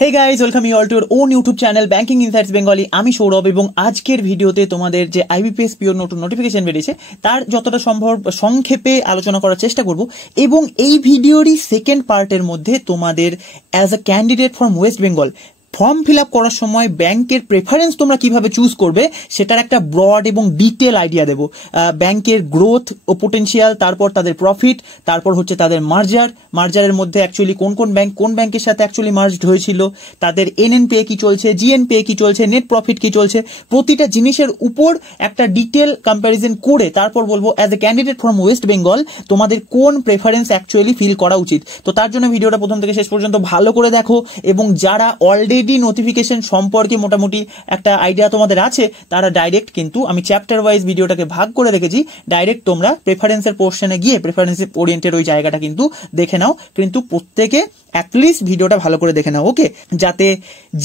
Hey guys, welcome you all to our own YouTube channel Banking Insights Bengali. আমি সৌরভ এবং আজকের ভিডিওতে তোমাদের যে IBPS পিওর নতুন নোটিফিকেশন বেরিয়েছে তার যতটা সম্ভব সংক্ষেপে আলোচনা করার চেষ্টা করব এবং এই ভিডিওরই সেকেন্ড পার্টের মধ্যে তোমাদের as a candidate from West Bengal form fill up করার সময় ব্যাংকের প্রেফারেন্স তোমরা কিভাবে চুজ করবে সেটার একটা ব্রড এবং ডিটেল আইডিয়া দেবো। ব্যাংকের গ্রোথ ও পোটেনশিয়াল, তারপর তাদের প্রফিট, তারপর হচ্ছে তাদের মার্জারের মধ্যে অ্যাকচুয়ালি কোন ব্যাংকের সাথে অ্যাকচুয়ালি মার্জড হয়েছিল, তাদের এনএনপিএ কি চলছে, জিএনপিএ কি চলছে, নেট প্রফিট কি চলছে, প্রতিটা জিনিসের উপর একটা ডিটেল কম্প্যারিজন করে তারপর বলবো as a candidate from West Bengal তোমাদের কোন প্রেফারেন্স অ্যাকচুয়ালি ফিল করা উচিত। তো তার জন্য ভিডিওটা প্রথম থেকে শেষ পর্যন্ত ভালো করে দেখো এবং যারা অলরেডি নোটিফিকেশন সম্পর্কে মোটামুটি একটা আইডিয়া তোমাদের আছে তারা ডাইরেক্ট, কিন্তু আমি চ্যাপ্টার ওয়াইজ ভিডিওটাকে ভাগ করে রেখেছি, ডাইরেক্ট তোমরা প্রেফারেন্সের পোর্শনে গিয়ে প্রেফারেন্স ওরিয়েন্টেড ওই জায়গাটা কিন্তু দেখে নাও, কিন্তু প্রত্যেকে অ্যাটলিস্ট ভিডিওটা ভালো করে দেখে নাও, ওকে, যাতে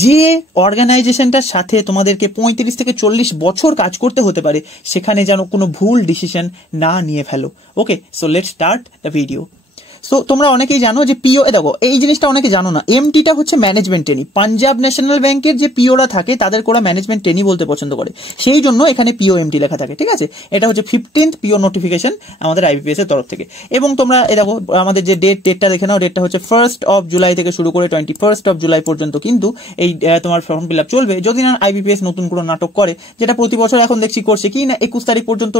যে অর্গানাইজেশনটার সাথে তোমাদেরকে 35 থেকে 40 বছর কাজ করতে হতে পারে সেখানে যেন কোনো ভুল ডিসিশন না নিয়ে ফেলো। Okay, so let's start the video. So তোমরা অনেকেই জানো যে পিও, দেখো এই জিনিসটা অনেকে জানো না, এমটিটা হচ্ছে ম্যানেজমেন্ট ট্রেনি। পাঞ্জাব ন্যাশনাল ব্যাংকের যে পিওরা থাকে তাদের কোরা ম্যানেজমেন্ট ট্রেনি বলতে পছন্দ করে, সেই জন্য এখানে পিও এমটি লেখা থাকে, ঠিক আছে। এটা হচ্ছে 15th পিও নোটিফিকেশন আমাদের আইবিপিএস এর তরফ থেকে। এবং তোমরা দেখো আমাদের যে ডেটটা দেখে নাও, ডেটটা হচ্ছে 1st of July থেকে শুরু করে 21st of July পর্যন্ত কিন্তু এই তোমার ফর্ম ফিল আপ চলবে, যদি না আইবিপিএস নতুন কোনো নাটক করে, যেটা প্রতি বছর এখন দেখছি করছে কি না, 21 তারিখ পর্যন্ত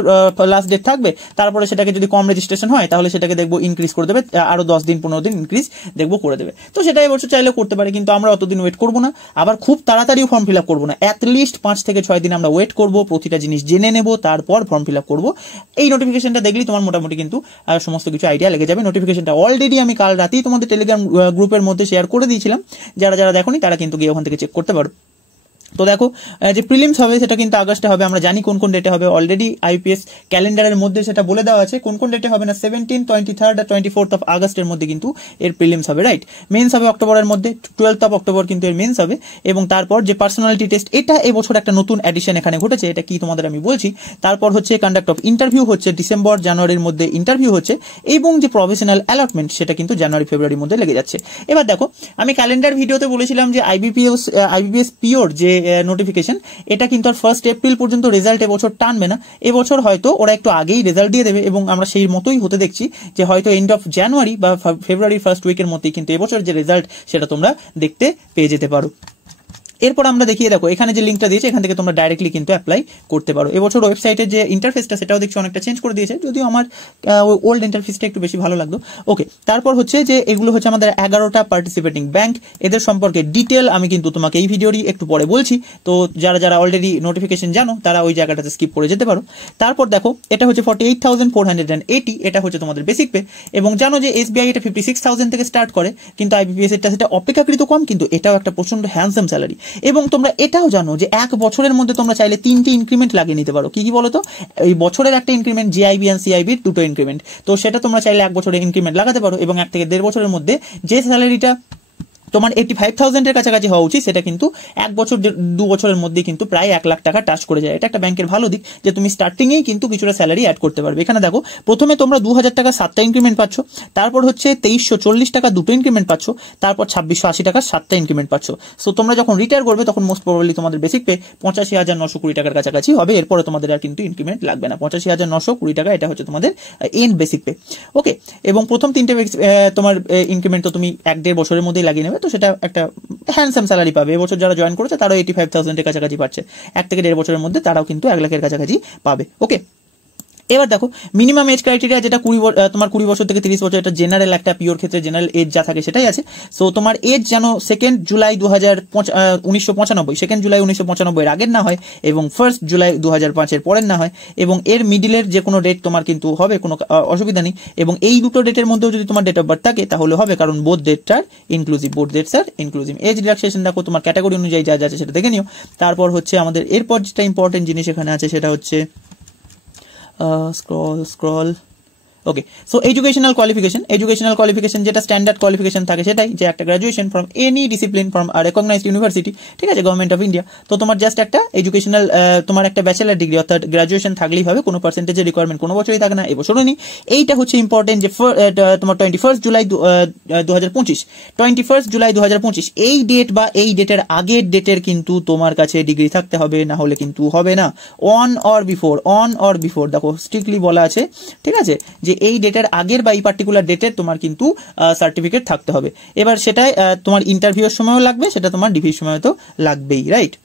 লাস্ট ডেট থাকবে, তারপরে সেটাকে যদি কম রেজিস্ট্রেশন হয় তাহলে সেটাকে দেখবো ইনক্রিজ করে দেবে, আরো 10 দিন 15 দিন ইনক্রিজ দেখবো করে দেবে। তো সেটা এবছর চাইলে করতে পারে, কিন্তু আমরা অতদিন ওয়েট করবো না, আবার খুব তাড়াতাড়িও ফর্ম ফিল আপ করবো না, অ্যাটলিস্ট 5 থেকে 6 দিন আমরা ওয়েট করবো, প্রতিটা জিনিস জেনে নেবো, তারপর ফর্ম ফিল আপ করবো। এই নোটিফিকেশনটা দেখলেই তোমার মোটামুটি কিন্তু সমস্ত কিছু আইডিয়া লেগে যাবে। নোটিফিকেশনটা অলরেডি আমি কাল রাতেই তোমাদের টেলিগ্রাম গ্রুপের মধ্যে শেয়ার করে দিয়েছিলাম, যারা দেখোনি তারা কিন্তু গিয়ে ওখান থেকে চেক করতে পারো। তো দেখো যে প্রিলিমস হবে সেটা কিন্তু আগস্টে হবে, আমরা জানি কোন ডেটে হবে, অলরেডি আইপিএস ক্যালেন্ডারের মধ্যে সেটা বলে দেওয়া আছে কোন ডেটে হবে না, 17, 23 আর 24 অফ আগস্টের মধ্যে কিন্তু এর প্রিলিমস হবে, রাইট। মেন্স হবে অক্টোবরের মধ্যে, 12 অফ অক্টোবর কিন্তু এর মেন্স হবে। এবং তারপর যে পার্সোনালিটি টেস্ট, এটা এবছর একটা নতুন অ্যাডিশন এখানে ঘটেছে, এটা কি তোমাদের আমি বলছি। তারপর হচ্ছে কন্ডাক্ট অফ ইন্টারভিউ হচ্ছে ডিসেম্বর জানুয়ারির মধ্যে ইন্টারভিউ হচ্ছে, এবং যে প্রফেশনাল অ্যালটমেন্ট সেটা কিন্তু জানুয়ারি ফেব্রুয়ারির মধ্যে লেগে যাচ্ছে। এবার দেখো আমি ক্যালেন্ডার ভিডিওতে বলেছিলাম যে আইবিপিএস পিওর যে নোটিফিকেশন এটা কিন্তু আর 1st এপ্রিল পর্যন্ত রেজাল্ট এবছর টানবে না, এবছর হয়তো ওরা একটু আগেই রেজাল্ট দিয়ে দেবে, এবং আমরা সেই মতোই হতে দেখছি যে হয়তো এন্ড অফ জানুয়ারি বা ফেব্রুয়ারির ফার্স্ট উইকের মধ্যেই কিন্তু এবছর যে রেজাল্ট সেটা তোমরা দেখতে পেয়ে যেতে পারো। এরপর আমরা দেখিয়ে দেখো এখানে যে লিঙ্কটা দিয়েছে এখান থেকে তোমরা ডাইরেক্টলি কিন্তু অ্যাপ্লাই করতে পারো। এবছর ওয়েবসাইটের যে ইন্টারফেসটা সেটাও দেখছি অনেকটা চেঞ্জ করে দিয়েছে, যদিও আমার ওল্ড ইন্টারফেসটা একটু বেশি ভালো লাগতো। ওকে, তারপর হচ্ছে যে এগুলো হচ্ছে আমাদের 11টা পার্টিসিপেটিং ব্যাংক, এদের সম্পর্কে ডিটেল আমি কিন্তু তোমাকে এই ভিডিওরই একটু পরে বলছি, তো যারা অলরেডি নোটিফিকেশন জানো তারা ওই জায়গাটাতে স্কিপ করে যেতে পারো। তারপর দেখো এটা হচ্ছে 48,480, এটা হচ্ছে তোমাদের বেসিক পে, এবং জানো যে এসবিআই এটা 56,000 থেকে স্টার্ট করে, কিন্তু আইবিপিএস এটা সেটা অপেক্ষাকৃত কম, কিন্তু এটাও একটা প্রচন্ড হ্যান্ডসাম স্যালারি। এবং তোমরা এটাও জানো যে 1 বছরের মধ্যে তোমরা চাইলে 3টে ইনক্রিমেন্ট লাগিয়ে নিতে পারো। কি বলো তো, এই বছরের একটা ইনক্রিমেন্ট, জিআইবি এন্ড সিআইবির 2টো ইনক্রিমেন্ট, তো সেটা তোমরা চাইলে 1 বছরের ইনক্রিমেন্ট লাগাতে পারো, এবং 1 থেকে 1.5 বছরের মধ্যে যে স্যালারিটা তোমার 85,000 এর কাছাকাছি হওয়া উচিত সেটা কিন্তু 1 বছর 2 বছরের মধ্যে কিন্তু প্রায় 1 লাখ টাকা টাচ করে যায়। এটা একটা ব্যাংকের ভালো দিক যে তুমি স্টার্টিংয়েই কিন্তু কিছুটা স্যালারি অ্যাড করতে পারবে। এখানে দেখো প্রথমে তোমরা 2000 টাকা 7টা ইনক্রিমেন্ট পাচ্ছ, তারপর হচ্ছে 2340 টাকা 2টো ইনক্রিমেন্ট পাচ্ছ, তারপর 2680 টাকা 7টা ইনক্রিমেন্ট পাচ্ছ। সো তোমরা যখন রিটায়ার করবে তখন মোস্ট প্রবাবলি তোমাদের বেসিক পে 85,920 টাকার কাছাকাছি হবে, এরপরে তোমাদের আর কিন্তু ইনক্রিমেন্ট লাগবে না। 85,920 টাকা এটা হচ্ছে তোমাদের এন্ড বেসিক পে, ওকে। এবং প্রথম 3টে তোমার ইনক্রিমেন্ট তো তুমি 1.5 বছরের মধ্যেই লাগিয়ে নেবে, তো সেটা একটা হ্যান্ডসাম স্যালারি পাবে। এবছর যারা জয়েন করেছে তারাও 85,000 এর কাছাকাছি পাচ্ছে, 1 থেকে 1.5 বছরের মধ্যে তারাও কিন্তু 1 লাখের কাছাকাছি পাবে, ওকে। এবার দেখো মিনিমাম এজ ক্রাইটেরিয়া যেটা তোমার 20 বছর থেকে 30 বছর, এটা জেনারেল, একটা পিওর ক্ষেত্রে জেনারেল এজ যা থাকে সেটাই আছে। সো তোমার এজ যেন 2nd জুলাই 1995, 2nd জুলাই 1995 এর আগের না হয়, এবং 1st জুলাই 2005 এর পরের না হয়, এবং এর মিডিলের যে কোনো ডেট তোমার কিন্তু হবে, কোনো অসুবিধা নেই। এবং এই দুটো ডেটের মধ্যেও যদি তোমার ডেট অফ বার্থ থাকে তাহলে হবে, কারণ বোথ ডেটস আর ইনক্লুসিভ। এজ রিল্যাক্সেশন দেখো তোমার ক্যাটাগরি অনুযায়ী যা আছে সেটা দেখে নিও। তারপর হচ্ছে আমাদের এরপর যেটা ইম্পর্টেন্ট জিনিস এখানে আছে সেটা হচ্ছে স্ক্রল ওকে, সো এডুকেশনাল কোয়ালিফিকেশন যেটা স্ট্যান্ডার্ড কোয়ালিফিকেশন থাকে সেটাই, যে একটা graduation from any discipline from recognized university, ঠিক আছে, গভর্নমেন্ট অফ ইন্ডিয়া। তো তোমার জাস্ট একটা এডুকেশনাল, তোমার একটা ব্যাচেলার ডিগ্রি অর্থাৎ গ্রাজুয়েশন থাকলেই হবে, কোনো পার্সেন্টেজের রিকোয়ারমেন্ট কোনো বছরই থাকে না, এবছরও নেই। এইটা হচ্ছে ইম্পর্টেন্ট যে তোমার 21 জুলাই 2025 এই ডেট বা এই ডেটের আগের ডেটের কিন্তু তোমার কাছে ডিগ্রি থাকতে হবে, না হলে কিন্তু হবে না। অন অর বিফোর দেখো স্ট্রিক্টলি বলা আছে, ঠিক আছে, যে এই ডেটের আগের বা এই পার্টিকুলার ডেটের তোমার কিন্তু সার্টিফিকেট থাকতে হবে। এবার সেটাই তোমার ইন্টারভিউর সময়ও লাগবে, সেটা তোমার ডিভির সময় তো লাগবেই, রাইট।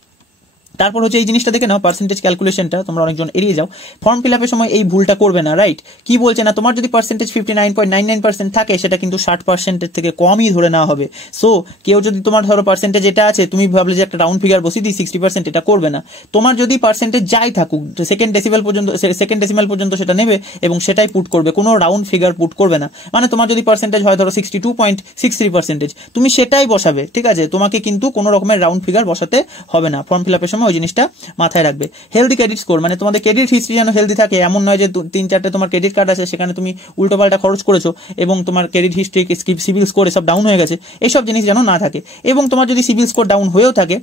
তারপর হচ্ছে এই জিনিসটা দেখে নাও, পার্সেন্টেজ ক্যালকুলেশনটা তোমরা অনেকজন এড়িয়ে যাও, ফর্ম ফিল আপের সময় এই ভুলটা করবে না, রাইট। কি বলছে না, তোমার যদি পার্সেন্টেজ 59.99% থাকে, সেটা কিন্তু 60% থেকে কমই ধরে নেওয়া হবে। সো কেউ যদি তোমার ধরো পার্সেন্টেজ এটা আছে, তুমি ভাবলে যে একটা রাউন্ড ফিগার বসিয়ে দিই 60%, এটা করবে না। তোমার যদি পার্সেন্টেজ যাই থাকুক, সেকেন্ড ডেসিমাল পর্যন্ত সেটা নেবে এবং সেটাই পুট করবে, কোনো রাউন্ড ফিগার পুট করবে না। মানে তোমার যদি পার্সেন্টেজ হয় ধরো 62.63%, তুমি সেটাই বসাবে, ঠিক আছে, তোমাকে কিন্তু কোনো রকমের রাউন্ড ফিগার বসাতে হবে না ফর্ম ফিল আপের সময়, ওই জিনিসটা মাথায় রাখবে। হেলদি ক্রেডিট স্কোর, মানে তোমাদের ক্রেডিট হিস্ট্রি যেন হেলদি থাকে, এমন নয় যে 3-4টে তোমার ক্রেডিট কার্ড আছে, সেখানে তুমি উল্টোপাল্টা খরচ করেছো এবং তোমার ক্রেডিট হিস্ট্রি, সিভিল স্কোর এসব ডাউন হয়ে গেছে, এইসব জিনিস যেন না থাকে। এবং তোমার যদি সিভিল স্কোর ডাউন হয়েও থাকে,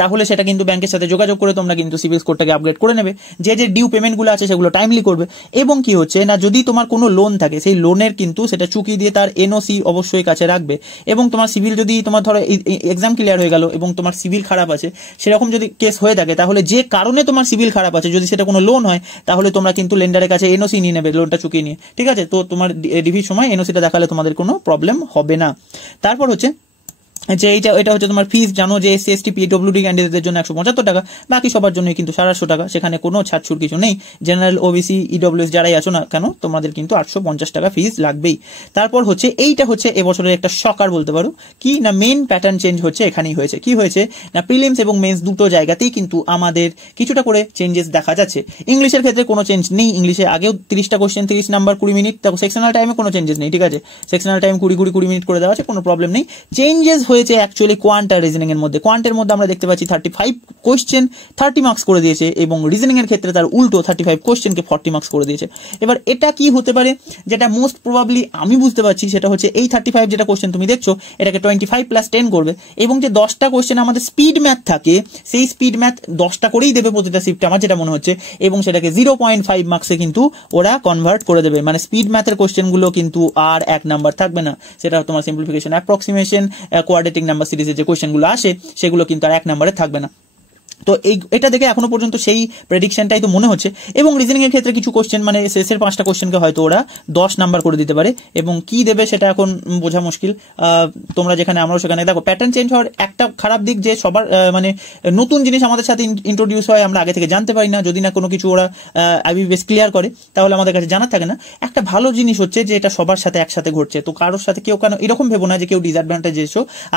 তাহলে সেটা কিন্তু ব্যাংকের সাথে যোগাযোগ করে তোমরা কিন্তু সিভিল স্কোরটাকে আপগ্রেড করে নেবে, যে ডিউ পেমেন্টগুলো আছে সেগুলো টাইমলি করবে। এবং কি হচ্ছে না, যদি তোমার কোনো লোন থাকে, সেই লোনের কিন্তু সেটা চুকিয়ে দিয়ে তার এনওসি অবশ্যই কাছে রাখবে। এবং তোমার সিভিল যদি তোমার ধরো এক্সাম ক্লিয়ার হয়ে গেল এবং তোমার সিভিল খারাপ আছে, সেরকম যদি কেস হয়ে থাকে, তাহলে যে কারণে তোমার সিভিল খারাপ আছে, যদি সেটা কোনো লোন হয়, তাহলে তোমরা কিন্তু লেন্ডারের কাছে এনওসি নিয়ে নেবে, লোনটা চুকিয়ে নিয়ে, ঠিক আছে। তো তোমার ডিভির সময় এনওসিটা দেখালে তোমাদের কোনো প্রবলেম হবে না। তারপর হচ্ছে যে এটা হচ্ছে তোমার ফিস, জানো যে এসসি এসটি পিডব্লিউডি ক্যান্ডিডেটদের জন্য 175 টাকা, বাকি সবার জন্য কিন্তু 850 টাকা, সেখানে কোনো ছাড়ছুড় কিছু নেই। জেনারেল, ওবিসি, ইডব্লিউএস যারাই আছো না কেন, তোমাদের কিন্তু 850 টাকা ফিস লাগবেই। তারপর হচ্ছে এইটা হচ্ছে এবছরের একটা শকার বলতে পারো, কি না মেন প্যাটার্ন চেঞ্জ হচ্ছে এখানেই হয়েছে। কি হয়েছে না, প্রিলিমস এবং মেন্স দুটো জায়গাতেই কিন্তু আমাদের কিছুটা করে চেঞ্জেস দেখা যাচ্ছে। ইংলিশের ক্ষেত্রে কোনো চেঞ্জ নেই, ইংলিশে আগেও 30টা কোশ্চেন 30 নাম্বার 20 মিনিট, দেখো সেকশনাল টাইমে কোনো চেঞ্জেস নেই, ঠিক আছে, সেকশনাল টাইম 20 মিনিট করে দেওয়া আছে, কোনো প্রবলেম নেই। চেঞ্জেস হয়েছে অ্যাকচুয়ালি কোয়ান্ট আর রিজনিং এর মধ্যে। কোয়ান্টের মধ্যে আমরা দেখতে পাচ্ছি 35 কোশ্চেন 30 মার্কস করে দিয়েছে, এবং রিজনিং এর ক্ষেত্রে তার উল্টো 35 কোশ্চেনকে 40 মার্কস করে দিয়েছে। এবার এটা কি হতে পারে, যেটা মোস্ট প্রবাবলি আমি বুঝতে পারছি, সেটা হচ্ছে এই 35 যেটা কোশ্চেন তুমি দেখছো, এটাকে 25 + 10 করবে, এবং যে 10টা কোশ্চেন আমাদের স্পিড ম্যাথ থাকে, সেই স্পিড ম্যাথ 10টা করেই দেবে প্রতিটা শিফটে, আমার যেটা মনে হচ্ছে, এবং সেটাকে 0.5 মার্কসে কিন্তু ওরা কনভার্ট করে দেবে। মানে স্পিড ম্যাথের কোশ্চেনগুলো কিন্তু আর 1 নাম্বার থাকবে না, সেটা তোমার সিম্পলিফিকেশন, অ্যাপ্রক্সিমেশন, কোয়াড্রেটিক নাম্বার সিরিজের যে কোশ্চেনগুলো আসে, সেগুলো কিন্তু আর 1 নাম্বারে থাকবে না। তো এটা দেখে এখনো পর্যন্ত সেই প্রেডিকশনটাই তো মনে হচ্ছে। এবং রিজনিং এর ক্ষেত্রে কিছু কোশ্চেন, মানে শেষের 5টা কোশ্চেনকে হয়তো ওরা 10 নাম্বার করে দিতে পারে, এবং কি দেবে সেটা এখন বোঝা মুশকিল। তোমরা যেখানে, আমরাও সেখানে। দেখো, প্যাটার্ন চেঞ্জ হওয়ার একটা খারাপ দিক যে সবার মানে নতুন জিনিস আমাদের সাথে ইন্ট্রোডিউস হয়, আমরা আগে থেকে জানতে পারি না, যদি না কোনো কিছু ওরা আইবিপিএস ক্লিয়ার করে, তাহলে আমাদের কাছে জানা থাকে না। একটা ভালো জিনিস হচ্ছে যে এটা সবার সাথে একসাথে ঘটছে, তো কারোর সাথে কেউ কেন এরকম ভেবো না যে কেউ ডিসঅ্যাডভান্টেজ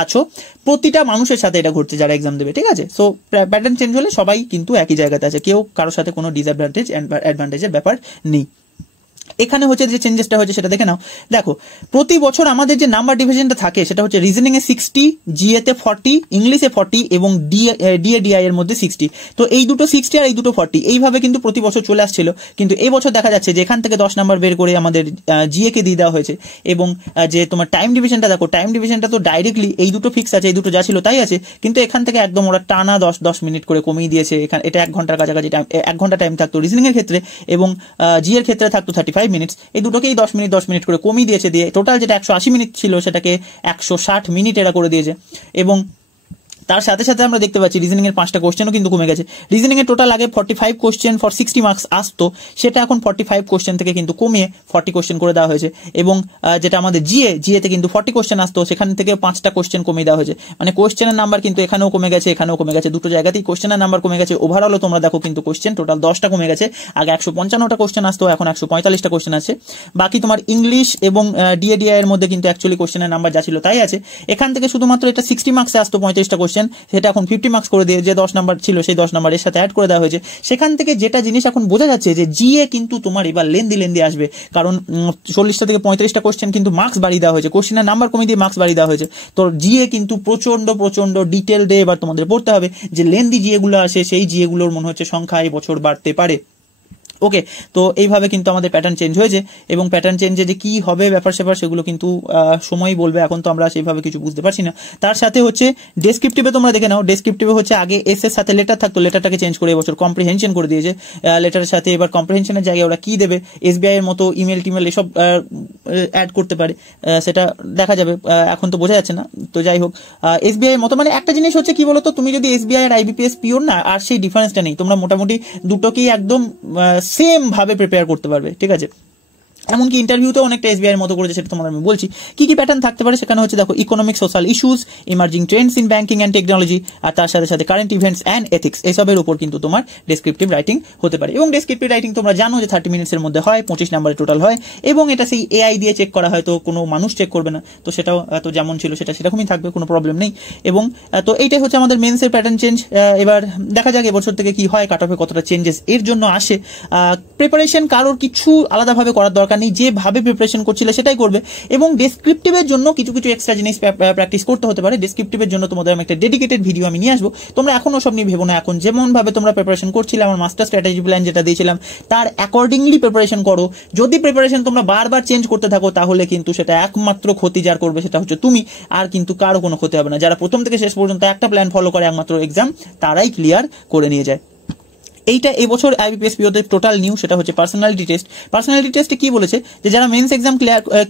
আছো, প্রতিটা মানুষের সাথে এটা ঘটছে যারা এক্সাম দেবে, ঠিক আছে। সো প্যাটার্ন চেঞ্জ হলে সবাই কিন্তু একই জায়গাতে আছে, কেউ কারোর সাথে কোনো ডিসঅ্যাডভান্টেজ অ্যাডভান্টেজের ব্যাপার নেই। এখানে হচ্ছে যে চেঞ্জেসটা হচ্ছে সেটা দেখে নাও। দেখো, প্রতি বছর আমাদের যে নাম্বার ডিভিশনটা থাকে, সেটা হচ্ছে রিজনিং এ 60, জিএ তে 40, ইংলিশে 40 এবং ডিআই এর মধ্যে 60। তো এই দুটো 60 আর এই দুটো 40, এইভাবে কিন্তু প্রতি বছর চলে আসছিল। কিন্তু এই বছর দেখা যাচ্ছে যে এখান থেকে 10 নাম্বার বের করে আমাদের জিএ কে দিয়ে দেওয়া হয়েছে। এবং যে তোমার টাইম ডিভিশনটা দেখো, টাইম ডিভিশনটা তো ডাইরেক্টলি এই দুটো ফিক্স আছে, এই দুটো যা ছিল তাই আছে, কিন্তু এখান থেকে একদম ওরা টানা 10 মিনিট করে কমিয়ে দিয়েছে। এখানে এটা 1 ঘন্টার কাছাকাছি টাইম, 1 ঘন্টা টাইম থাকতো রিজনিং এর ক্ষেত্রে, এবং জি এর ক্ষেত্রে থাকতো 35 মিনিটস। এই দুটোকেই 10 মিনিট করে কমিয়ে দিয়েছে, দিয়ে টোটাল যেটা 180 মিনিট ছিল সেটাকে 160 মিনিট এরা করে দিয়েছে। এবং তার সাথে সাথে আমরা দেখতে পাচ্ছি রিজনিং এর 5টা কোশ্চেনও কিন্তু কমে গেছে। রিজনিং এর টোটাল আগে 45 কোশ্চেন ফর 60 মার্কস আসতো, সেটা এখন 45 কোশ্চেন থেকে কিন্তু কমিয়ে 40 কোশ্চেন করে দেওয়া হয়েছে। এবং যেটা আমাদের জিএ তে কিন্তু 40 কোশ্চেন আসতো, সেখান থেকে 5টা কোশ্চেন কমিয়ে দেওয়া হয়েছে। মানে কোশ্চেনের নাম্বার কিন্তু এখানেও কমে গেছে, এখানেও কমে গেছে, দুটো জায়গাতেই কোশ্চেনের নাম্বার কমে গেছে। ওভারঅলও তোমরা দেখো কিন্তু কোশ্চেন টোটাল 10টা কমে গেছে। আগে 155টা কোশ্চেন আসতো, এখন 145টা কোশ্চেন আছে। বাকি তোমার ইংলিশ এবং ডিএডিআই এর মধ্যে কিন্তু অ্যাকচুয়ালি কোশ্চেনের নাম্বার যা ছিল তাই আছে। এখান থেকে শুধুমাত্র এটা 60 মার্কসে আসতো 35টা কোশ্চেন, সেটা এখন 50 মার্কস করে দিয়ে, যে 10 নাম্বার ছিল সেই 10 নাম্বার এর সাথে অ্যাড করে দেওয়া হয়েছে। সেখান থেকে যেটা জিনিস এখন বোঝা যাচ্ছে যে জিএ কিন্তু তোমার এবার লেন্দি আসবে, কারণ 40টা থেকে 35টা কোশ্চেন কিন্তু মার্কস বাড়িয়ে দেওয়া হয়েছে, কোশ্চেনের নাম্বার কমিয়ে দিয়ে মার্কস বাড়িয়ে দেওয়া হয়েছে। তো জিএ কিন্তু প্রচন্ড ডিটেল ডে এবার তোমাদের পড়তে হবে, যে লেন্দি জিএ গুলো আসে, সেই জিএ গুলোর মনে হচ্ছে সংখ্যা এই বছর বাড়তে পারে। ওকে, তো এইভাবে কিন্তু আমাদের প্যাটার্ন চেঞ্জ হয়েছে, এবং প্যাটার্ন চেঞ্জে যে কি হবে ব্যাপার স্যাপার সেগুলো কিন্তু সময়ই বলবে, এখন তো আমরা সেইভাবে কিছু বুঝতে পারছি না। তার সাথে হচ্ছে ডেসক্রিপটিভে তোমরা দেখে নাও, ডেসক্রিপটিভে হচ্ছে আগে এস এর সাথে লেটার থাকতো, লেটারটাকে চেঞ্জ করে এবছর কম্প্রিহেনশন করে দিয়েছে। লেটারের সাথে এবার কম্প্রিহেনশনের জায়গায় ওরা কি দেবে, এসবিআই এর মতো ইমেল টিমেল এসব অ্যাড করতে পারে, সেটা দেখা যাবে, এখন তো বোঝা যাচ্ছে না। তো যাই হোক, এসবিআই এর মতো মানে একটা জিনিস হচ্ছে কি বলতো, তুমি যদি এসবিআই আর আইবিপিএস পিওর না, আর সেই ডিফারেন্সটা নেই, তোমরা মোটামুটি দুটোকেই একদম সেম ভাবে প্রিপেয়ার করতে পারবে, ঠিক আছে। এমনকি ইন্টারভিউতে অনেকটা এসবিআই এর মতো করেছে, সেটা তোমাদের আমি বলছি। কি কি প্যাটার্ন থাকতে পারে সেখানে হচ্ছে দেখো, economic social issues, emerging trends in banking and technology, আর তার সাথে সাথে কারেন্ট ইভেন্টস অ্যান্ড এথিক্স, এসবের উপর কিন্তু তোমার ডেসক্রিপটিভ রাইটিং হতে পারে। এবং ডেসক্রিপটিভ রাইটিং তোমরা জানো যে 30 মিনিটসের মধ্যে হয়, 25 নাম্বারে টোটাল হয়, এবং এটা সেই এআই দিয়ে চেক করা হয়, তো কোনো মানুষ চেক করবে না, তো সেটাও তো যেমন ছিল সেটা সেরকমই থাকবে, কোনো প্রবলেম নেই। এবং তো এইটাই হচ্ছে আমাদের মেন্সের প্যাটার্ন চেঞ্জ। এবার দেখা যাক এবছর থেকে কি হয়, কাট অফে কতটা চেঞ্জেস এর জন্য আসে। প্রিপারেশন কারোর কিছু আলাদাভাবে করার দরকার নেই, যেভাবে প্রিপারেশন করছিলে সেটাই করবে। এবং ডেসক্রিপটিভের জন্য কিছু কিছু এক্সট্রা জিনিস প্র্যাকটিস করতে হতে পারে। ডেসক্রিপটিভের জন্য তোমাদের আমি একটা ডেডিকেটেড ভিডিও আমি নিয়ে আসবো, তোমরা এখনো সব নিয়ে ভেবো না, এখন যেমন ভাবে তোমরা প্রিপারেশন করছিলে, আমার মাস্টার স্ট্র্যাটেজি প্ল্যান যেটা দিয়েছিলাম তার অ্যাকর্ডিংলি প্রিপারেশন করো। যদি প্রিপারেশন তোমরা বারবার চেঞ্জ করতে থাকো, তাহলে কিন্তু সেটা একমাত্র ক্ষতি যার করবে সেটা হচ্ছে তুমি, আর কিন্তু কারো কোনো ক্ষতি হবে না। যারা প্রথম থেকে শেষ পর্যন্ত একটা প্ল্যান ফলো করে একমাত্র এক্সাম, তারাই ক্লিয়ার করে নিয়ে যায়। এইটা এবছর আইবিপিএস পিওতে টোটাল নিউ, সেটা হচ্ছে পার্সোনালিটি টেস্ট। পার্সোনালিটি টেস্টে কি বলেছে, যে যারা মেন্স এক্সাম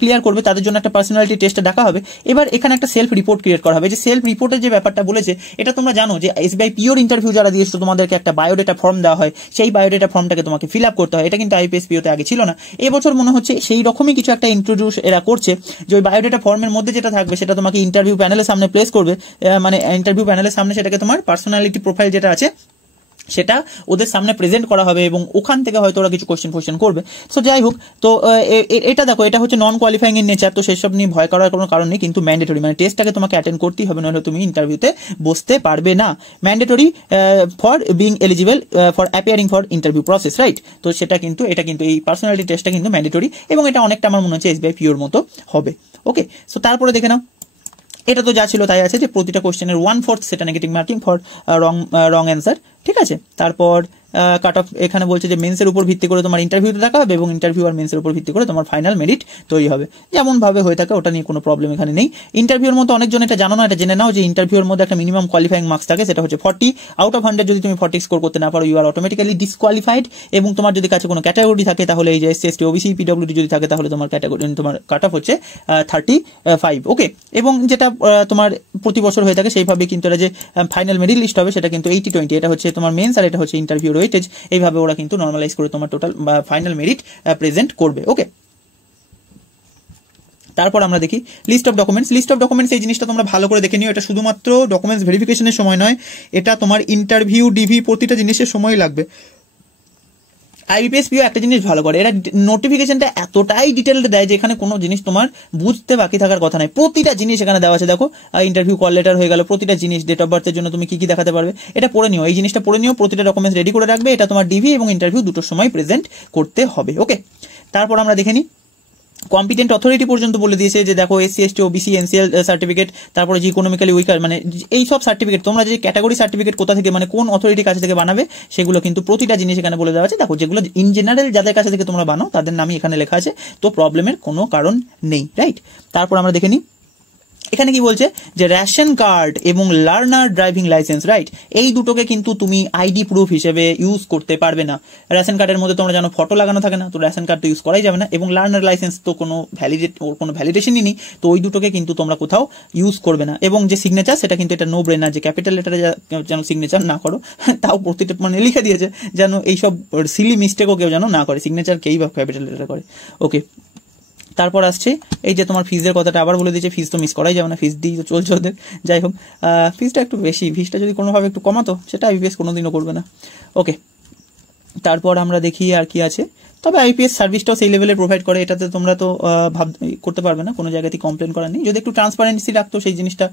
ক্লিয়ার করবে তাদের জন্য একটা পার্সোনালিটি টেস্টে ডাকা হবে। এবার এখানে একটা সেলফ রিপোর্ট ক্রিয়েট করা হবে। যে সেলফ রিপোর্টের যে ব্যাপারটা বলেছে, এটা তোমরা জানো যে এসবিআই পিওর ইন্টারভিউ যারা দিয়েছো, তোমাদেরকে একটা বায়োডেটা ফর্ম দেওয়া হয়, সেই বায়োডেটা ফর্মটাকে তোমাকে ফিল আপ করতে হয়। এটা কিন্তু আইবিপিএস পিওতে আগে ছিল না, এবছর মনে হচ্ছে সেই রকমই কিছু একটা ইন্ট্রোডিউস এরা করছে, যে ওই বায়োডেটা ফর্মের মধ্যে যেটা থাকবে সেটা তোমাকে ইন্টারভিউ প্যানেলের সামনে প্লেস করবে, মানে ইন্টারভিউ প্যানেলের সামনে সেটাকে তোমার পার্সোনালিটি প্রোফাইল যেটা আছে সেটা ওদের সামনে প্রেজেন্ট করা হবে, এবং ওখান থেকে হয়তো ওরা কিছু কোশ্চেন করবে। সো যাই হোক, তো এটা দেখো, এটা হচ্ছে নন কোয়ালিফাইং ইন নেচার, তো সেসব নিয়ে ভয় করার কোনো কারণ নেই, কিন্তু ম্যান্ডেটরি, মানে টেস্টটাকে তোমাকে অ্যাটেন্ড করতেই হবে, নাহলে তুমি ইন্টারভিউতে বসতে পারবে না। Mandatory for being eligible for appearing for interview process, right. তো সেটা কিন্তু, এটা কিন্তু এই পার্সোনালিটি টেস্টটা কিন্তু ম্যান্ডেটরি, এবং এটা অনেকটা আমার মনে হচ্ছে এসবিআই পিওর মতো হবে। ওকে, সো তারপরে দেখে নাও, এটা তো যা ছিল তাই আছে, যে প্রতিটা কোশ্চেনের 1/4 সেটা negative marking for wrong answer, ঠিক আছে। তারপর কাট অফ এখানে বলছে যে মেন্সের উপর ভিত্তি করে তোমার ইন্টারভিউতে দেখা হবে, এবং ইন্টারভিউ আর মেন্সের উপর ভিত্তি করে তোমার ফাইনাল মেরিট তৈরি হবে, যেমন ভাবে হয়ে থাকে, ওটা নিয়ে কোনো প্রবলেম এখানে নেই। ইন্টারভিউর মধ্যে অনেকজন এটা জানো না, এটা জেনে নাও যে ইন্টারভিউর মধ্যে একটা মিনিমাম কোয়ালিফাইং মার্কস থাকে, সেটা হচ্ছে 40 আউট অফ 100। যদি তুমি 40 স্কোর করতে না পারো, ইউ আর অটোমেটিক্যালি ডিসকোয়ালিফাইড। এবং তোমার যদি কাছে কোনো ক্যাটাগরি থাকে, তাহলে এই যে এসসি এসটি ওবিসি পিডব্লিউডি যদি থাকে, তাহলে তোমার ক্যাটাগরি, তোমার কাট অফ হচ্ছে 35। ওকে, এবং যেটা তোমার প্রতি বছর হয়ে থাকে সেইভাবে কিন্তু এটা যে ফাইনাল মেরিট লিস্ট হবে, সেটা কিন্তু 80-20, এটা হচ্ছে তোমার মেন্স আর এটা হচ্ছে ইন্টারভিউ ওয়েটেজ, এইভাবে ওরা কিন্তু নর্মালাইজ করে তোমার টোটাল বা ফাইনাল মেরিট প্রেজেন্ট করবে। ওকে, তারপর আমরা দেখি list of documents. List of documents এই জিনিসটা তোমরা ভালো করে দেখে নিও, এটা শুধুমাত্র ডকুমেন্টস ভেরিফিকেশনের সময় নয়, এটা তোমার ইন্টারভিউ, ডিভি, প্রতিটা জিনিসের সময় লাগবে। আইবিপিএস পিও একটা জিনিস ভালো করে, এরা নোটিফিকেশনটা এতটাই ডিটেলড দেয় যে এখানে কোনো জিনিস তোমার বুঝতে বাকি থাকার কথা নয়, প্রতিটা জিনিস এখানে দেওয়া আছে। দেখো, ইন্টারভিউ কল লেটার হয়ে গেল, প্রতিটা জিনিস, ডেট অফ বার্থের জন্য তুমি কি কি দেখাতে পারবে, এটা পড়ে নিও, এই জিনিসটা পড়ে নিও, প্রতিটা ডকুমেন্টস রেডি করে রাখবে, এটা তোমার ডিভি এবং ইন্টারভিউ দুটোর সময় প্রেজেন্ট করতে হবে। ওকে, তারপর আমরা দেখে নিই কম্পিটেন্ট অথরিটি পর্যন্ত বলে দিয়েছে, যে দেখো SC ST OBC NCL certificate, তারপরে যে ইকোনমিক্যালি উইকার, মানে এই সব সার্টিফিকেট, তোমরা যে ক্যাটাগরি সার্টিফিকেট কোথা থেকে, মানে কোন অথরিটির কাছে থেকে বানাবে, সেগুলো কিন্তু প্রতিটা জিনিস এখানে বলে দেওয়া আছে। দেখো, যেগুলো ইন জেনারেল যাদের কাছে থেকে তোমরা বানাও তাদের নামই এখানে লেখা আছে, তো প্রবলেমের কোনো কারণ নেই, রাইট। তারপর আমরা দেখে নিই এখানে কি বলছে, যে রেশন কার্ড এবং লার্নার ড্রাইভিং লাইসেন্স, রাইট, এই দুটোকে কিন্তু তুমি আইডি প্রুফ হিসেবে ইউজ করতে পারবে না। রেশন কার্ডের মধ্যে তোমরা জানো ফটো লাগানো থাকে না, তো রেশন কার্ড তো ইউজ করাই যাবে না, এবং লার্নার লাইসেন্স তো কোনো ভ্যালিডেশনই নেই, তো ওই দুটোকে কিন্তু তোমরা কোথাও ইউজ করবে না। এবং যে সিগনেচার, সেটা কিন্তু এটা নো ব্রেনার, যে ক্যাপিটাল লেটারে যেন সিগনেচার না করো, তাও প্রতিটা মানে লিখে দিয়েছে যেন এইসব সিলি মিস্টেকও কেউ যেন না করে, সিগনেচার কেই বা ক্যাপিটাল লেটারে করে। ওকে, তারপর আসছে এই যে তোমার ফিজের কথাটা আবার বলে দিয়েছে, ফিজ তো মিস করাই যাবে না, ফিজ দিয়ে তো চলছে ওদের। যাই হোক, ফিজটা একটু বেশি, ফিজটা যদি কোনোভাবে একটু কমাতো, সেটা আইবিপিএস কোনোদিনও করবে না। ওকে, তারপর আমরা দেখি আর কি আছে। তবে আইপিএস সার্ভিসটাও সেই লেভেলে প্রোভাইড করে, এটাতে তোমরা তো করতে পারবে না, কোনো জায়গাতেই কমপ্লেন করার নেই। যদি একটু ট্রান্সপারেন্সি রাখতো সেই জিনিসটা,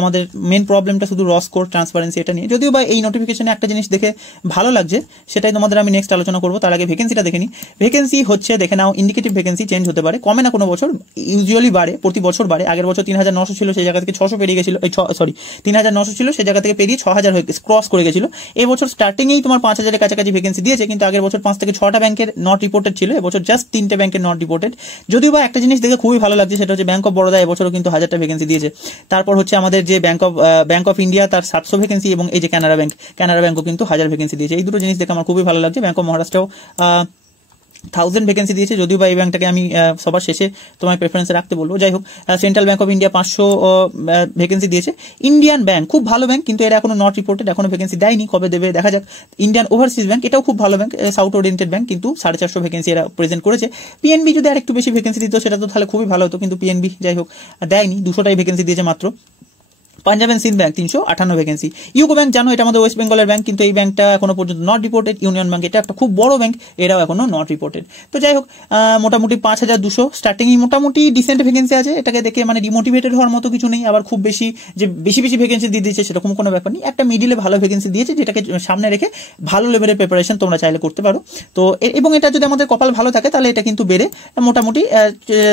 আমাদের মেন প্রবলেমটা শুধু র স্কোর ট্রান্সপারেন্সি এটা নিয়ে। যদিও বা এই নোটিফিকেশনে একটা জিনিস দেখে ভালো লাগছে, সেটাই তোমাদের আমি নেক্সট আলোচনা করবো। তার আগে ভ্যাকেন্সিটা দেখে নিই। ভ্যাকেন্সি হচ্ছে দেখে নাও, ইন্ডিকেটিভ ভ্যাকেন্সি চেঞ্জ হতে পারে, কমে না কোনো বছর, ইউজুয়ালি বাড়ে, প্রতি বছর বাড়ে। আগের বছর 3900 ছিল, সেই জায়গা থেকে 600 পেরিয়ে গেছিল, 3900 ছিল, সেই জায়গা থেকে পেরিয়ে 6000 হয়ে ক্রস করে গেছিল। এই বছর স্টার্টিংয়েই তোমার 5000-এর কাছাকাছি ভ্যাকেন্সি দিয়েছে, কিন্তু আগের বছর 5 থেকে 6টা ব্যাংকের নট রিপোর্টেড ছিল, এবছর জাস্ট 3টে ব্যাংকের নট রিপোর্টেড। যদিও বা একটা জিনিস দেখে খুবই ভালো লাগছে, সেটা হচ্ছে ব্যাংক অফ বরোদা এবছরও কিন্তু 1000টা ভ্যাকেন্সি দিয়েছে। তারপর হচ্ছে আমাদের যে ব্যাংক অফ ইন্ডিয়া, তার 700 ভ্যাকেন্সি, এবং এই যে কানাড়া ব্যাংকও কিন্তু 1000 ভ্যাকেন্সি দিয়েছে। এই দুটো জিনিস দেখে আমার খুবই ভালো লাগছে। ব্যাংক অফ মহারাষ্ট্রও 1000 ভ্যাকেন্সি দিয়েছে, যদিও বা এই ব্যাংকটাকে আমি সবার শেষে তোমার প্রেফারেন্সে রাখতে বলবো। যাই হোক, central bank of India 500 vacancy দিয়েছে। ইন্ডিয়ান ব্যাংক খুব ভালো ব্যাংক, কিন্তু এরা এখনো নট রিপোর্টেড, এখনো ভ্যাকেন্সি দেয়নি, কবে দেবে দেখা যাক। ইন্ডিয়ান ওভারসিজ ব্যাংক, এটাও খুব ভালো ব্যাংক, সাউথ ওরিয়েন্টেড ব্যাংক, কিন্তু 450 ভ্যাকেন্সি এরা প্রেজেন্ট করেছে। পিএনবি যদি আর একটু বেশি ভ্যাকেন্সি দিত সেটা তো তাহলে খুবই ভালো হতো, কিন্তু পিএনবি যাই হোক দেয়নি, 200টাই ভ্যাকেন্সি দিয়েছে মাত্র। Punjab and Sind bank 358 vacancy. UCO bank জানো, এটা আমাদের ওয়েস্ট বেঙ্গলের ব্যাংক, কিন্তু এই ব্যাংকটা এখনো পর্যন্ত নট রিপোর্টেড। ইউনিয়ন ব্যাংক, এটা একটা খুব বড় ব্যাংক, এরাও এখনো নট রিপোর্টেড। তো যাই হোক, মোটামুটি 5200 স্টার্টিংই মোটামুটি ডিসেন্ট ভ্যাকেন্সি আছে। এটাকে দেখে মানে ডিমোটিভেটেড হওয়ার মতো কিছু নেই, আবার খুব বেশি যে বেশি ভ্যাকেন্সি দিয়ে দিয়েছে সেরকম কোনো ব্যাপার নেই। একটা মিডিলে ভালো ভ্যাকেন্সি দিয়েছে, যেটাকে সামনে রেখে ভালো লেভেলের প্রিপারেশন তোমরা চাইলে করতে পারো। তো এবং এটা যদি আমাদের কপাল ভালো থাকে তাহলে এটা কিন্তু বেড়ে মোটামুটি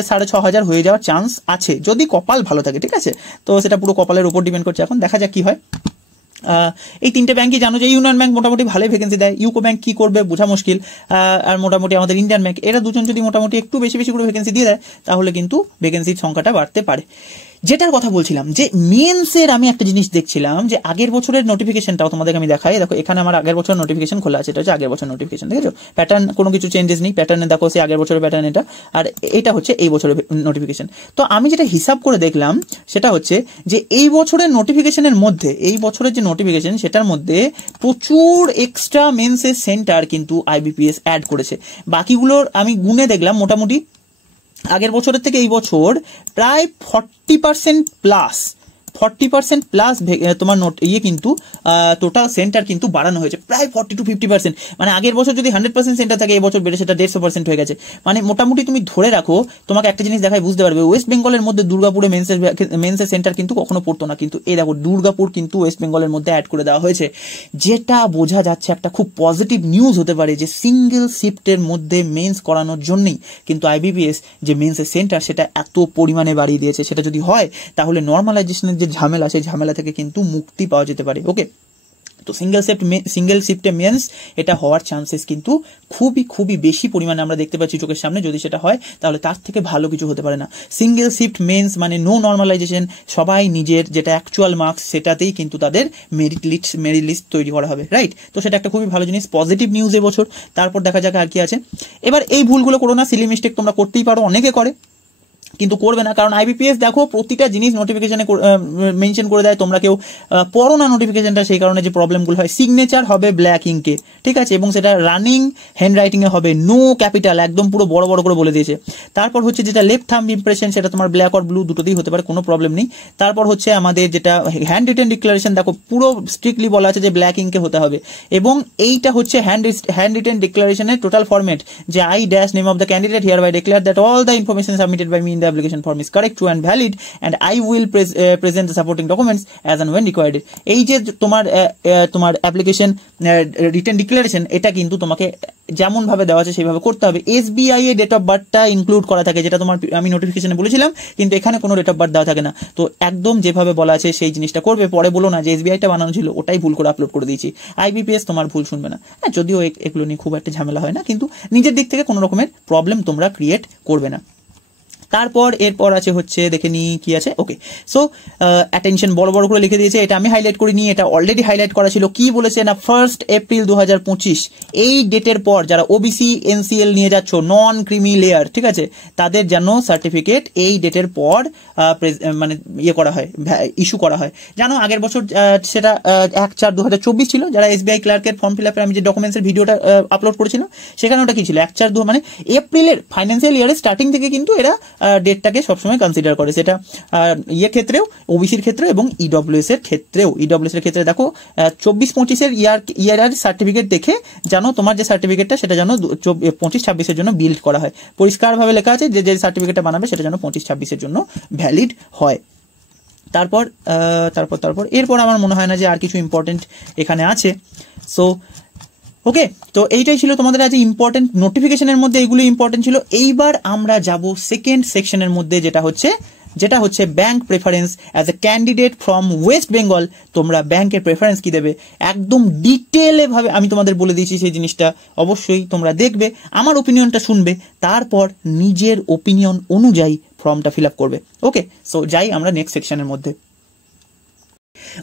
6500 হয়ে যাওয়ার চান্স আছে, যদি কপাল ভালো থাকে, ঠিক আছে। তো সেটা পুরো কপালের উপর ডিপেন্ড করছে, এখন দেখা যাক কি হয়। এই 3টে ব্যাংকই জানো যে ইউনিয়ন ব্যাংক মোটামুটি ভালোই ভ্যাকেন্সি দেয়, ইউকো ব্যাংক কি করবে বোঝা মুশকিল, আর মোটামুটি আমাদের ইন্ডিয়ান ব্যাংক, এরা দুজন যদি মোটামুটি একটু বেশি করে ভ্যাকেন্সি দিয়ে দেয় তাহলে কিন্তু ভ্যাকেন্সির সংখ্যাটা বাড়তে পারে। যেটার কথা বলছিলাম যে মেন্সের আমি একটা জিনিস দেখছিলাম, যে আগের বছরের নোটিফিকেশনটাও তোমাদেরকে আমি দেখাই। দেখো এখানে আমার আগের বছর নোটিফিকেশন খোলা আছে, এটা হচ্ছে আগের বছর নোটিফিকেশন, দেখেছো? প্যাটার্ন কোনো কিছু চেঞ্জেস নেই, প্যাটার্নে দেখো সে আগের বছরের প্যাটার্ন এটা, আর এটা হচ্ছে এই বছরের নোটিফিকেশন। তো আমি যেটা হিসাব করে দেখলাম সেটা হচ্ছে যে এই বছরের নোটিফিকেশনের মধ্যে, এই বছরের যে নোটিফিকেশন সেটার মধ্যে প্রচুর এক্সট্রা মেন্সের সেন্টার কিন্তু আইবিপিএস অ্যাড করেছে। বাকিগুলোর আমি গুনে দেখলাম, মোটামুটি আগের বছরের থেকে এই বছর প্রায় 40% প্লাস তোমার কিন্তু টোটাল সেন্টার কিন্তু বাড়ানো হয়েছে, প্রায় 40 to 50%। মানে আগের বছর যদি 100% সেন্টার থাকে, এই বছর বেড়ে সেটা 150% হয়ে গেছে। মানে মোটামুটি তুমি ধরে রাখো, তোমাকে একটা জিনিস দেখায় বুঝতে পারবে, ওয়েস্ট বেঙ্গলের মধ্যে দুর্গাপুরে মেন্সের সেন্টার কিন্তু কখনো পড়তো না, কিন্তু এই দেখো দুর্গাপুর কিন্তু ওয়েস্ট বেঙ্গলের মধ্যে অ্যাড করে দেওয়া হয়েছে, যেটা বোঝা যাচ্ছে একটা খুব পজিটিভ নিউজ হতে পারে, যে সিঙ্গেল শিফটের মধ্যে মেন্স করানোর জন্যই কিন্তু আইবিপিএস যে মেন্সের সেন্টার সেটা এত পরিমাণে বাড়িয়ে দিয়েছে। সেটা যদি হয় তাহলে নর্মালাইজেশনের যে ঝামেলা, সেই ঝামেলা থেকে কিন্তু মুক্তি পাওয়া যেতে পারে। ওকে, তো সিঙ্গেল শিফটে মেন্স এটা হওয়ার চান্সেস কিন্তু খুবই বেশি পরিমাণে আমরা দেখতে পাচ্ছি চোখের সামনে। যদি সেটা হয় তাহলে তার থেকে ভালো কিছু হতে পারে না। সিঙ্গেল শিফট মেন্স মানে নো নর্মালাইজেশন, সবাই নিজের যেটা অ্যাকচুয়াল মার্কস সেটাতেই কিন্তু তাদের মেরিট লিস্ট তৈরি করা হবে, রাইট? তো সেটা একটা খুবই ভালো জিনিস, পজিটিভ নিউজ এবছর। তারপর দেখা যাক আর কি আছে। এবার এই ভুলগুলো করো না, সিলি মিস্টেক তোমরা করতেই পারো, অনেকে করে, কিন্তু করবে না, কারণ আইবিপিএস দেখো প্রতিটা জিনিস নোটিফিকেশনে মেনশন করে দেয়, তোমরা কেউ পড়ো না নোটিফিকেশনটা, সেই কারণে যে প্রবলেমগুলো হয়। সিগনেচার হবে ব্ল্যাক ইঙ্কে, ঠিক আছে, এবং সেটা রানিং হ্যান্ড রাইটিং এ হবে, নো ক্যাপিটাল, একদম পুরো বড় করে বলে দিয়েছে। তারপর হচ্ছে যেটা লেফট থাম্ব ইমপ্রেশন, সেটা তোমার ব্ল্যাক আর ব্লু দুটোতেই হতে পারে, কোনো প্রবলেম নেই। তারপর হচ্ছে আমাদের যেটা হ্যান্ড রিটেন ডিক্লারেশন, দেখো পুরো স্ট্রিক্টলি বলা আছে যে ব্ল্যাক ইঙ্কে হতে হবে, এবং এইটা হচ্ছে হ্যান্ড রিটেন ডিক্লারেশনের টোটাল ফরম্যাট, যে I dash name of the candidate hereby declare that all the information submitted by me in the application form is correct, true and valid, and I will present the supporting documents as and when required. এই যে তোমার application written declaration, এটা কিন্তু তোমাকে যেমন ভাবে দেওয়া আছে সেইভাবে করতে হবে। এসবিআই এর ডেট অফ বার্থটা ইনক্লুড করা থাকে, যেটা তোমার আমি নোটিফিকেশনে বলেছিলাম, কিন্তু এখানে কোনো ডেট অফ বার্থ দেওয়া থাকে না। তো একদম যেভাবে বলা আছে সেই জিনিসটা করবে, পরে বলো না যে এসবিআইটা বানানো ছিল ওটাই ভুল করে আপলোড করে দিয়েছি। আইবিপিএস তোমার ভুল শুনবে না, হ্যাঁ, যদিও এগুলো নিয়ে খুব একটা ঝামেলা হয় না, কিন্তু নিজের দিক থেকে কোনো রকমের প্রবলেম তোমরা ক্রিয়েট করবে না। তারপর এরপর আছে হচ্ছে দেখে নি কি আছে। ওকে, সো অ্যাটেনশন বড় করে লিখে দিয়েছে, এটা আমি হাইলাইট করিনি, এটা অলরেডি হাইলাইট করা ছিল। কি বলেছে না, 1 এপ্রিল 2025 এই ডেটের পর যারা ওবিসি এনসিএল নিয়ে যাচ্ছ, নন ক্রিমি লেয়ার, ঠিক আছে, তাদের যেন সার্টিফিকেট এই ডেটের পর মানে করা হয়, ইস্যু করা হয়। জানো আগের বছর সেটা 1/4/2024 ছিল, যারা এসবিআই ক্লার্কের ফর্ম ফিল আপের আমি যে ডকুমেন্টসের ভিডিওটা আপলোড করেছিলাম, সেখানে ওটা কি ছিল 1/4 মানে এপ্রিলের ফাইন্যান্সিয়াল ইয়ারের স্টার্টিং থেকে কিন্তু এরা ডেটটাকে সবসময় কনসিডার করে, সেটা ইয়ের ক্ষেত্রেও, ওবিসির ক্ষেত্রে এবং ইডব্লিউএস এর ক্ষেত্রেও। ইডব্লিউএস এর ক্ষেত্রে দেখো 24-25 ইয়ার সার্টিফিকেট দেখে জানো তোমার যে সার্টিফিকেটটা সেটা যেন 25-26 জন্য বিল্ড করা হয়। পরিষ্কারভাবে লেখা আছে যে সার্টিফিকেটটা বানাবে সেটা যেন 25-26 জন্য ভ্যালিড হয়। তারপর এরপর আমার মনে হয় না যে আর কিছু ইম্পর্টেন্ট এখানে আছে। সো ওকে, তো এইটাই ছিল তোমাদের আজ ইম্পর্টেন্ট নোটিফিকেশনের মধ্যে, এইগুলো ইম্পর্টেন্ট ছিল। এইবার আমরা যাব সেকেন্ড সেকশনের মধ্যে, যেটা হচ্ছে bank preference as a candidate from West Bengal. তোমরা ব্যাংকের প্রেফারেন্স কি দেবে একদম ডিটেলে ভাবে আমি তোমাদের বলে দিয়েছি, সেই জিনিসটা অবশ্যই তোমরা দেখবে, আমার ওপিনিয়নটা শুনবে, তারপর নিজের ওপিনিয়ন অনুযায়ী ফর্মটা ফিল আপ করবে। ওকে, সো যাই আমরা নেক্সট সেকশনের মধ্যে।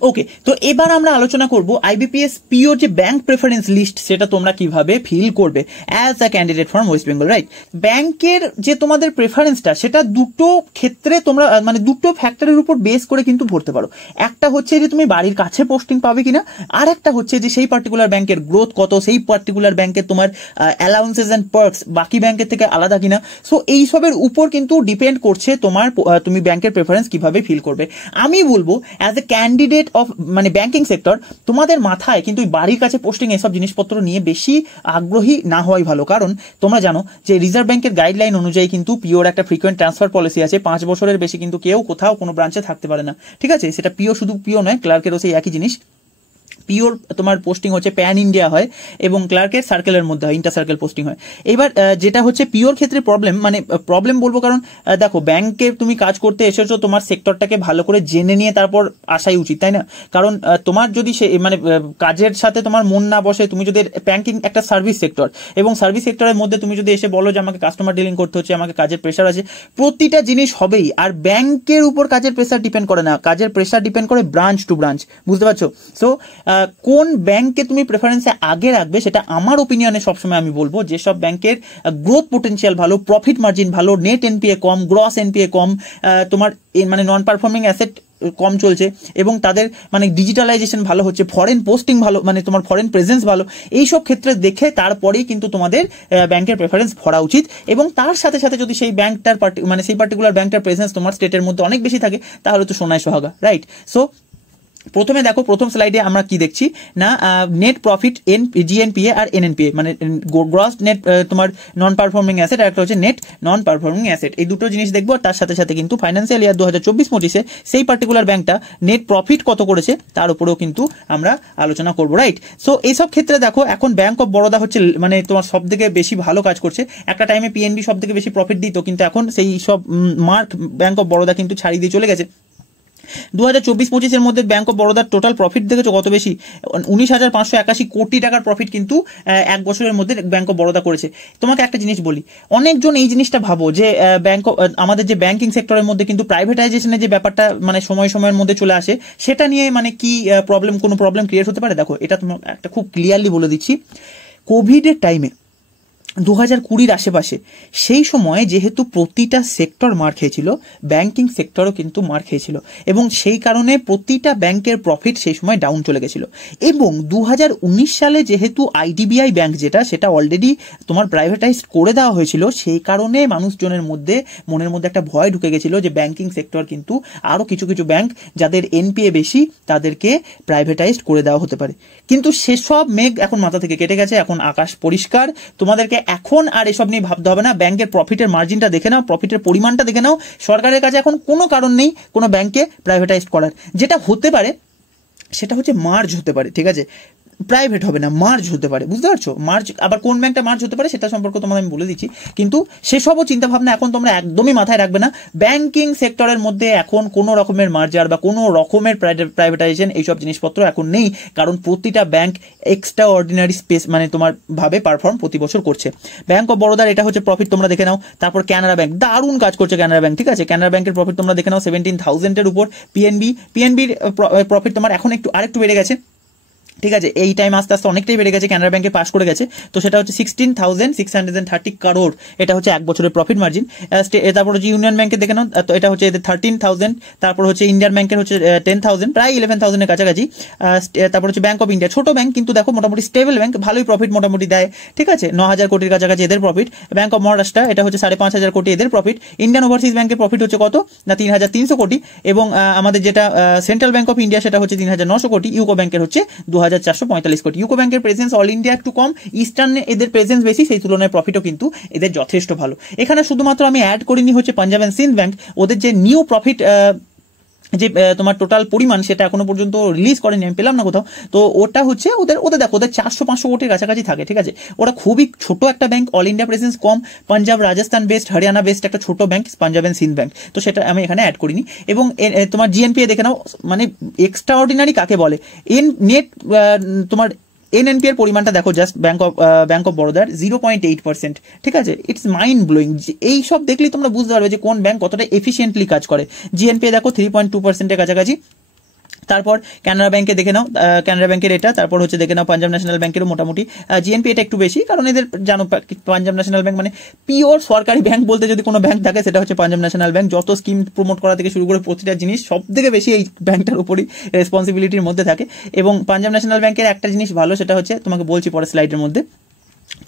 ওকে, তো এবার আমরা আলোচনা করব আইবিপিএস পিওর যে ব্যাংক প্রেফারেন্স লিস্ট সেটা তোমরা কিভাবে ফিল করবে as a candidate from West Bengal, right? ব্যাংকের যে তোমাদের প্রেফারেন্সটা সেটা দুটো ক্ষেত্রে তোমরা মানে দুটো ফ্যাক্টরের উপর বেস করে কিন্তু ভরতে পারো। একটা হচ্ছে যে তুমি বাড়ির কাছে পোস্টিং পাবে কিনা, আর একটা হচ্ছে যে সেই পার্টিকুলার ব্যাংকের গ্রোথ কত, সেই পার্টিকুলার ব্যাংকের তোমার অ্যালাউন্সেস অ্যান্ড পার্কস বাকি ব্যাংকের থেকে আলাদা কিনা। সো এইসবের উপর কিন্তু ডিপেন্ড করছে তুমি ব্যাংকের প্রেফারেন্স কিভাবে ফিল করবে। আমি বলবো অ্যাজ এ ক্যান্ডিডেট অফ মানে ব্যাংকিং সেক্টর, তোমাদের মাথায় কিন্তু বাড়ির কাছে পোস্টিং এসব জিনিসপত্র নিয়ে বেশি আগ্রহী না হওয়াই ভালো। কারণ তোমরা জানো যে রিজার্ভ ব্যাংকের গাইডলাইন অনুযায়ী কিন্তু পিওর একটা ফ্রিকোয়েন্ট ট্রান্সফার পলিসি আছে, 5 বছরের বেশি কিন্তু কেউ কোথাও কোনো ব্রাঞ্চে থাকতে পারে না, ঠিক আছে? সেটা পিও, শুধু পিও নয়, ক্লার্কেরও সেই একই জিনিস। পিওর তোমার পোস্টিং হচ্ছে প্যান ইন্ডিয়া হয় এবং ক্লার্কের সার্কেলের মধ্যে হয়, ইন্টার সার্কেল পোস্টিং হয়। এবার যেটা হচ্ছে পিওর ক্ষেত্রে প্রবলেম বলবো, কারণ দেখো ব্যাংকে তুমি কাজ করতে এসেছো, তোমার সেক্টরটাকে ভালো করে জেনে নিয়ে তারপর আসাই উচিত, তাই না? কারণ তোমার যদি কাজের সাথে তোমার মন না বসে, তুমি যদি ব্যাংকিং একটা সার্ভিস সেক্টর এবং সার্ভিস সেক্টরের মধ্যে তুমি যদি এসে বলো যে আমাকে কাস্টমার ডিলিং করতে হচ্ছে, আমাকে কাজের প্রেশার আছে, প্রতিটা জিনিস হবেই। আর ব্যাংকের উপর কাজের প্রেশার ডিপেন্ড করে না, কাজের প্রেশার ডিপেন্ড করে ব্রাঞ্চ টু ব্রাঞ্চ, বুঝতে পারছো? সো কোন ব্যাংককে তুমি প্রেফারেন্সে আগে রাখবে সেটা আমার ওপিনিয়নে সবসময় আমি বলবো যেসব ব্যাংকের গ্রোথ পোটেনশিয়াল ভালো, প্রফিট মার্জিন ভালো, নেট এনপিএ কম, গ্রস এনপিএ কম, তোমার নন পারফর্মিং অ্যাসেট কম চলছে এবং তাদের ডিজিটালাইজেশন ভালো হচ্ছে, ফরেন পোস্টিং ভালো, তোমার ফরেন প্রেজেন্স ভালো, এইসব ক্ষেত্রে দেখে তারপরেই কিন্তু তোমাদের ব্যাংকের প্রেফারেন্স ভরা উচিত। এবং তার সাথে সাথে যদি সেই ব্যাংকটার সেই পার্টিকুলার ব্যাংকটার প্রেজেন্স তোমার স্টেটের মধ্যে অনেক বেশি থাকে, তাহলে তো সোনায় সোহাগা, রাইট? সো প্রথমে দেখো, প্রথম স্লাইডে আমরা কি দেখছি না, নেট প্রফিট, জিএনপিএ আর এনএনপিএ, গ্রস নেট তোমার নন পারফর্মিং অ্যাসেট, আর একটা হচ্ছে নেট নন পারফর্মিং অ্যাসেট। এই দুটো জিনিস দেখবো। তার সাথে সাথে কিন্তু ফাইন্যান্সিয়াল ইয়ার 2024-25 সেই পার্টিকুলার ব্যাংকটা নেট প্রফিট কত করেছে তার উপরেও কিন্তু আমরা আলোচনা করবো, রাইট? সো এইসব ক্ষেত্রে দেখো এখন ব্যাংক অফ বরোদা হচ্ছে তোমার সব থেকে বেশি ভালো কাজ করছে। একটা টাইমে পিএনবি সব থেকে বেশি প্রফিট দিত, কিন্তু এখন সেই সব মার্ক ব্যাংক অফ বরোদা কিন্তু ছাড়িয়ে দিয়ে চলে গেছে। 2024-25 মধ্যে ব্যাংক অফ বরোদার টোটাল প্রফিট দেখেছো কত বেশি, 19,581 কোটি টাকার প্রফিট কিন্তু এক বছরের মধ্যে ব্যাংক অফ বরোদা করেছে। তোমাকে একটা জিনিস বলি, অনেকজন এই জিনিসটা ভাবো যে আমাদের যে ব্যাংকিং সেক্টরের মধ্যে কিন্তু প্রাইভেটাইজেশনের যে ব্যাপারটা সময়ের মধ্যে চলে আসে, সেটা নিয়ে কি কোনো প্রবলেম ক্রিয়েট হতে পারে। দেখো, এটা তোমাকে একটা খুব ক্লিয়ারলি বলে দিচ্ছি, কোভিডের টাইমে 2020 আশেপাশে, সেই সময় যেহেতু প্রতিটা সেক্টর মার খেয়েছিল, ব্যাংকিং সেক্টরও কিন্তু মার খেয়েছিল এবং সেই কারণে প্রতিটা ব্যাংকের প্রফিট সেই সময় ডাউন চলে গেছিল। এবং 2019 সালে যেহেতু আইডিবিআই ব্যাংক সেটা অলরেডি তোমার প্রাইভেটাইজ করে দেওয়া হয়েছিল, সেই কারণে মানুষজনের মনের মধ্যে একটা ভয় ঢুকে গেছিল যে ব্যাংকিং সেক্টর কিন্তু আরও কিছু কিছু ব্যাংক যাদের এনপিএ বেশি তাদেরকে প্রাইভেটাইজ করে দেওয়া হতে পারে। কিন্তু সেসব মেঘ এখন মাথা থেকে কেটে গেছে, এখন আকাশ পরিষ্কার। তোমাদেরকে এখন আর এসব নিয়ে ভাবতে হবে না, ব্যাংকের প্রফিটের মার্জিনটা দেখে নাও, প্রফিটের পরিমাণটা দেখে নাও। সরকারের কাছে এখন কোনো কারণ নেই কোনো ব্যাংকে প্রাইভেটাইজ করার। যেটা হতে পারে সেটা হচ্ছে মার্জ হতে পারে, ঠিক আছে? প্রাইভেট হবে না, মার্জ হতে পারে, বুঝতে পারছো? মার্জ আবার কোন ব্যাংকটা মার্জ হতে পারে সেটা সম্পর্কে তোমাদের আমি বলে দিচ্ছি, কিন্তু সেসবও চিন্তাভাবনা এখন তোমরা একদমই মাথায় রাখবে না। ব্যাংকিং সেক্টরের মধ্যে এখন কোনো রকমের মার্জার বা কোনো রকমের প্রাইভেটাইজেশন এইসব জিনিসপত্র এখন নেই, কারণ প্রতিটা ব্যাংক এক্সট্রা অর্ডিনারি স্পেস তোমার ভাবে পারফর্ম প্রতি বছর করছে। ব্যাংক অফ বরোদার এটা হচ্ছে প্রফিট, তোমরা দেখে নাও। তারপর ক্যানারা ব্যাংক দারুণ কাজ করছে, ক্যানারা ব্যাংক, ঠিক আছে? ক্যানারা ব্যাংকের প্রফিট তোমরা দেখে নাও 17,000-এর উপর। পিএনবির প্রফিট তোমার এখন আরেকটু বেড়ে গেছে, ঠিক আছে, এই টাইম আস্তে আস্তে অনেকটাই বেড়ে গেছে, কানাড়া ব্যাংকে পাস করে গেছে। তো সেটা হচ্ছে 16,630 crore, এটা হচ্ছে এক বছরের প্রফিট মার্জিন। তারপর হচ্ছে ইউনিয়ন ব্যাংকে দেখে নাও, তো এটা হচ্ছে এদের 13,000। তারপর হচ্ছে ইন্ডিয়ান ব্যাংকের হচ্ছে 10,000, প্রায় 11,000 এর কাছাকাছি। তারপর হচ্ছে ব্যাংক অফ ইন্ডিয়া, ছোট ব্যাংক কিন্তু দেখো মোটামুটি স্টেবল ব্যাংক, ভালোই প্রফিট মোটামুটি দেয়। ঠিক আছে, 9,000 কোটির কাছাকাছি এদের প্রফিট। ব্যাংক অফ মহারাষ্ট্র, এটা হচ্ছে 5,500 কোটি এদের প্রফিট। ইন্ডিয়ান ওভারসিজ ব্যাংকের প্রফিট হচ্ছে কত না 3,300 কোটি। এবং আমাদের যেটা সেন্ট্রাল ব্যাংক অফ ইন্ডিয়া সেটা হচ্ছে 3,900 কোটি। ইউকো ব্যাংকের হচ্ছে 2,445 কোটি। ইউকো ব্যাংকের প্রেজেন্স অল ইন্ডিয়া একটু কম, ইস্টার্নে এদের প্রেজেন্স বেশি, সেই তুলনায় প্রফিটও কিন্তু এদের যথেষ্ট ভালো। এখানে শুধুমাত্র আমি অ্যাড করিনি হচ্ছে পাঞ্জাব অ্যান্ড সিন্ধ ব্যাংক, ওদের যে নিউ প্রফিট যে তোমার টোটাল পরিমাণ সেটা এখনো পর্যন্ত রিলিজ করেনি, আমি পেলাম না কোথাও। তো ওটা হচ্ছে ওদের দেখো ওদের 400-500 কোটির কাছাকাছি থাকে। ঠিক আছে, ওরা খুবই ছোট একটা ব্যাংক, অল ইন্ডিয়া প্রেজেন্স কম, পাঞ্জাব রাজস্থান বেস্ট, হরিয়ানা বেস্ট একটা ছোট bank Punjab and Sindh bank. তো সেটা আমি এখানে অ্যাড করিনি। এবং তোমার জিএনপিএ দেখে নাও, মানে এক্সট্রা অর্ডিনারি কাকে বলে, নেট তোমার এনএনপি এর পরিমাণটা দেখো, জাস্ট ব্যাংক অফ বরোদার 0.8%। ঠিক আছে, ইটস মাইন্ড ব্লোয়িং। এই সব দেখলেই তোমরা বুঝতে পারবে যে কোন ব্যাংক কতটা এফিসিয়েন্টলি কাজ করে। জিএনপিএ দেখো 3.2% এর কাছাকাছি। তারপর কানাড়া ব্যাংকে দেখে নাও, কানাড়া ব্যাংকের এটা। তারপর হচ্ছে দেখে নাও পাঞ্জাব ন্যাশনাল ব্যাংকেরও মোটামুটি জিএনপি এটা একটু বেশি, কারণ এদের জানো পাঞ্জাব ন্যাশনাল ব্যাংক মানে পিওর সরকারি ব্যাংক বলতে যদি কোনো ব্যাংক থাকে সেটা হচ্ছে পাঞ্জাব ন্যাশনাল ব্যাংক। যত স্কিম প্রমোট করা থেকে শুরু করে প্রতিটা জিনিস সব থেকে বেশি এই ব্যাংকটার উপরই রেসপন্সিবিলিটির মধ্যে থাকে। এবং পাঞ্জাব ন্যাশনাল ব্যাংকের একটা জিনিস ভালো, সেটা হচ্ছে তোমাকে বলছি পরের স্লাইডের মধ্যে।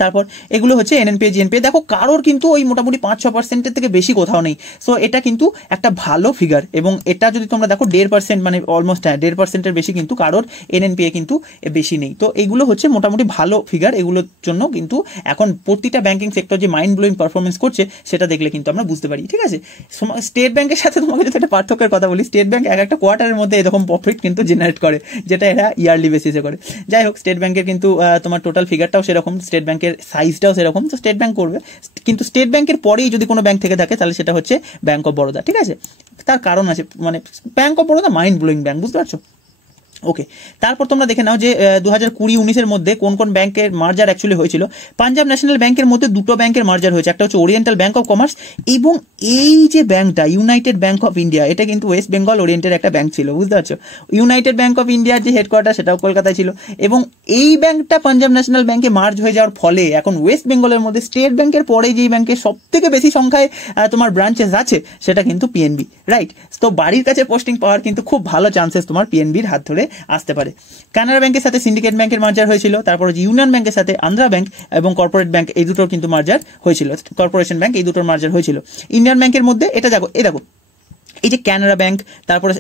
তারপর এগুলো হচ্ছে এনএনপিএ জিএনপিএ, দেখো কারোর কিন্তু ওই মোটামুটি 5-6% থেকে বেশি কোথাও নেই। সো এটা কিন্তু একটা ভালো ফিগার। এবং এটা যদি তোমরা দেখো 1.5%, মানে অলমোস্ট 1.5%-এর বেশি কিন্তু কারোর এনএনপিএ কিন্তু বেশি নেই। তো এগুলো হচ্ছে মোটামুটি ভালো ফিগার। এগুলোর জন্য কিন্তু এখন প্রতিটা ব্যাংকিং সেক্টর যে মাইন্ড ব্লোয়িং পারফরমেন্স করছে সেটা দেখলে কিন্তু আমরা বুঝতে পারি। ঠিক আছে, স্টেট ব্যাংকের সাথে তোমাকে যদি একটা পার্থক্যের কথা বলি, স্টেট ব্যাংক এক একটা কোয়ার্টারের মধ্যে এরকম প্রফিট কিন্তু জেনারেট করে, যেটা এরা ইয়ারলি বেসিসে করে। যাই হোক, স্টেট ব্যাংকের কিন্তু তোমার টোটাল ফিগারটাও সেরকম, স্টেট ব্যাংকের সাইজটাও সেরকম। তো স্টেট ব্যাংক করবে, কিন্তু স্টেট ব্যাংকের পরেই যদি কোনো ব্যাংক থেকে থাকে তাহলে সেটা হচ্ছে ব্যাংক অফ বরোদা। ঠিক আছে, তার কারণ আছে, মানে bank of Baroda mind blowing bank, বুঝতে পারছো? ওকে, তারপর তোমরা দেখে নাও যে 2020-19-এর মধ্যে কোন কোন ব্যাংকের মার্জার অ্যাকচুয়ালি হয়েছিল। পাঞ্জাব ন্যাশনাল ব্যাংকের মধ্যে দুটো ব্যাংকের মার্জার হয়েছে, একটা হচ্ছে ওরিয়েন্টাল ব্যাংক অফ কমার্স, এবং এই যে ব্যাংকটা ইউনাইটেড ব্যাংক অফ ইন্ডিয়া, এটা কিন্তু ওয়েস্ট বেঙ্গল ওরিয়েন্টের একটা ব্যাংক ছিল, বুঝতে পারছো? ইউনাইটেড ব্যাংক অফ ইন্ডিয়ার যে হেডকোয়ার্টার সেটাও কলকাতায় ছিল। এবং এই ব্যাংকটা পাঞ্জাব ন্যাশনাল ব্যাংকে মার্জ হয়ে যাওয়ার ফলে এখন ওয়েস্ট বেঙ্গলের মধ্যে স্টেট ব্যাংকের পরে যেই ব্যাংকের সব থেকে বেশি সংখ্যায় তোমার ব্রাঞ্চেস আছে সেটা কিন্তু পিএনবি, রাইট? তো বাড়ির কাছে পোস্টিং পাওয়ার কিন্তু খুব ভালো চান্সেস তোমার পিএনবির হাত ধরে আসতে পারে। কানাড়া ব্যাংকের সাথে সিন্ডিকেট ব্যাংকের মার্জার হয়েছিল, তারপর ইউনিয়ন ব্যাংকের সাথে আন্ধ্রা ব্যাংক এবং কর্পোরেট ব্যাংক, এই দুটোর কিন্তু মার্জার হয়েছিল, কর্পোরেশন ব্যাংক, এই দুটোর মার্জার হয়েছিল। ইন্ডিয়ান ব্যাংকের মধ্যে এটা দেখো, এই যে কানাড়া ব্যাংক, তারপরে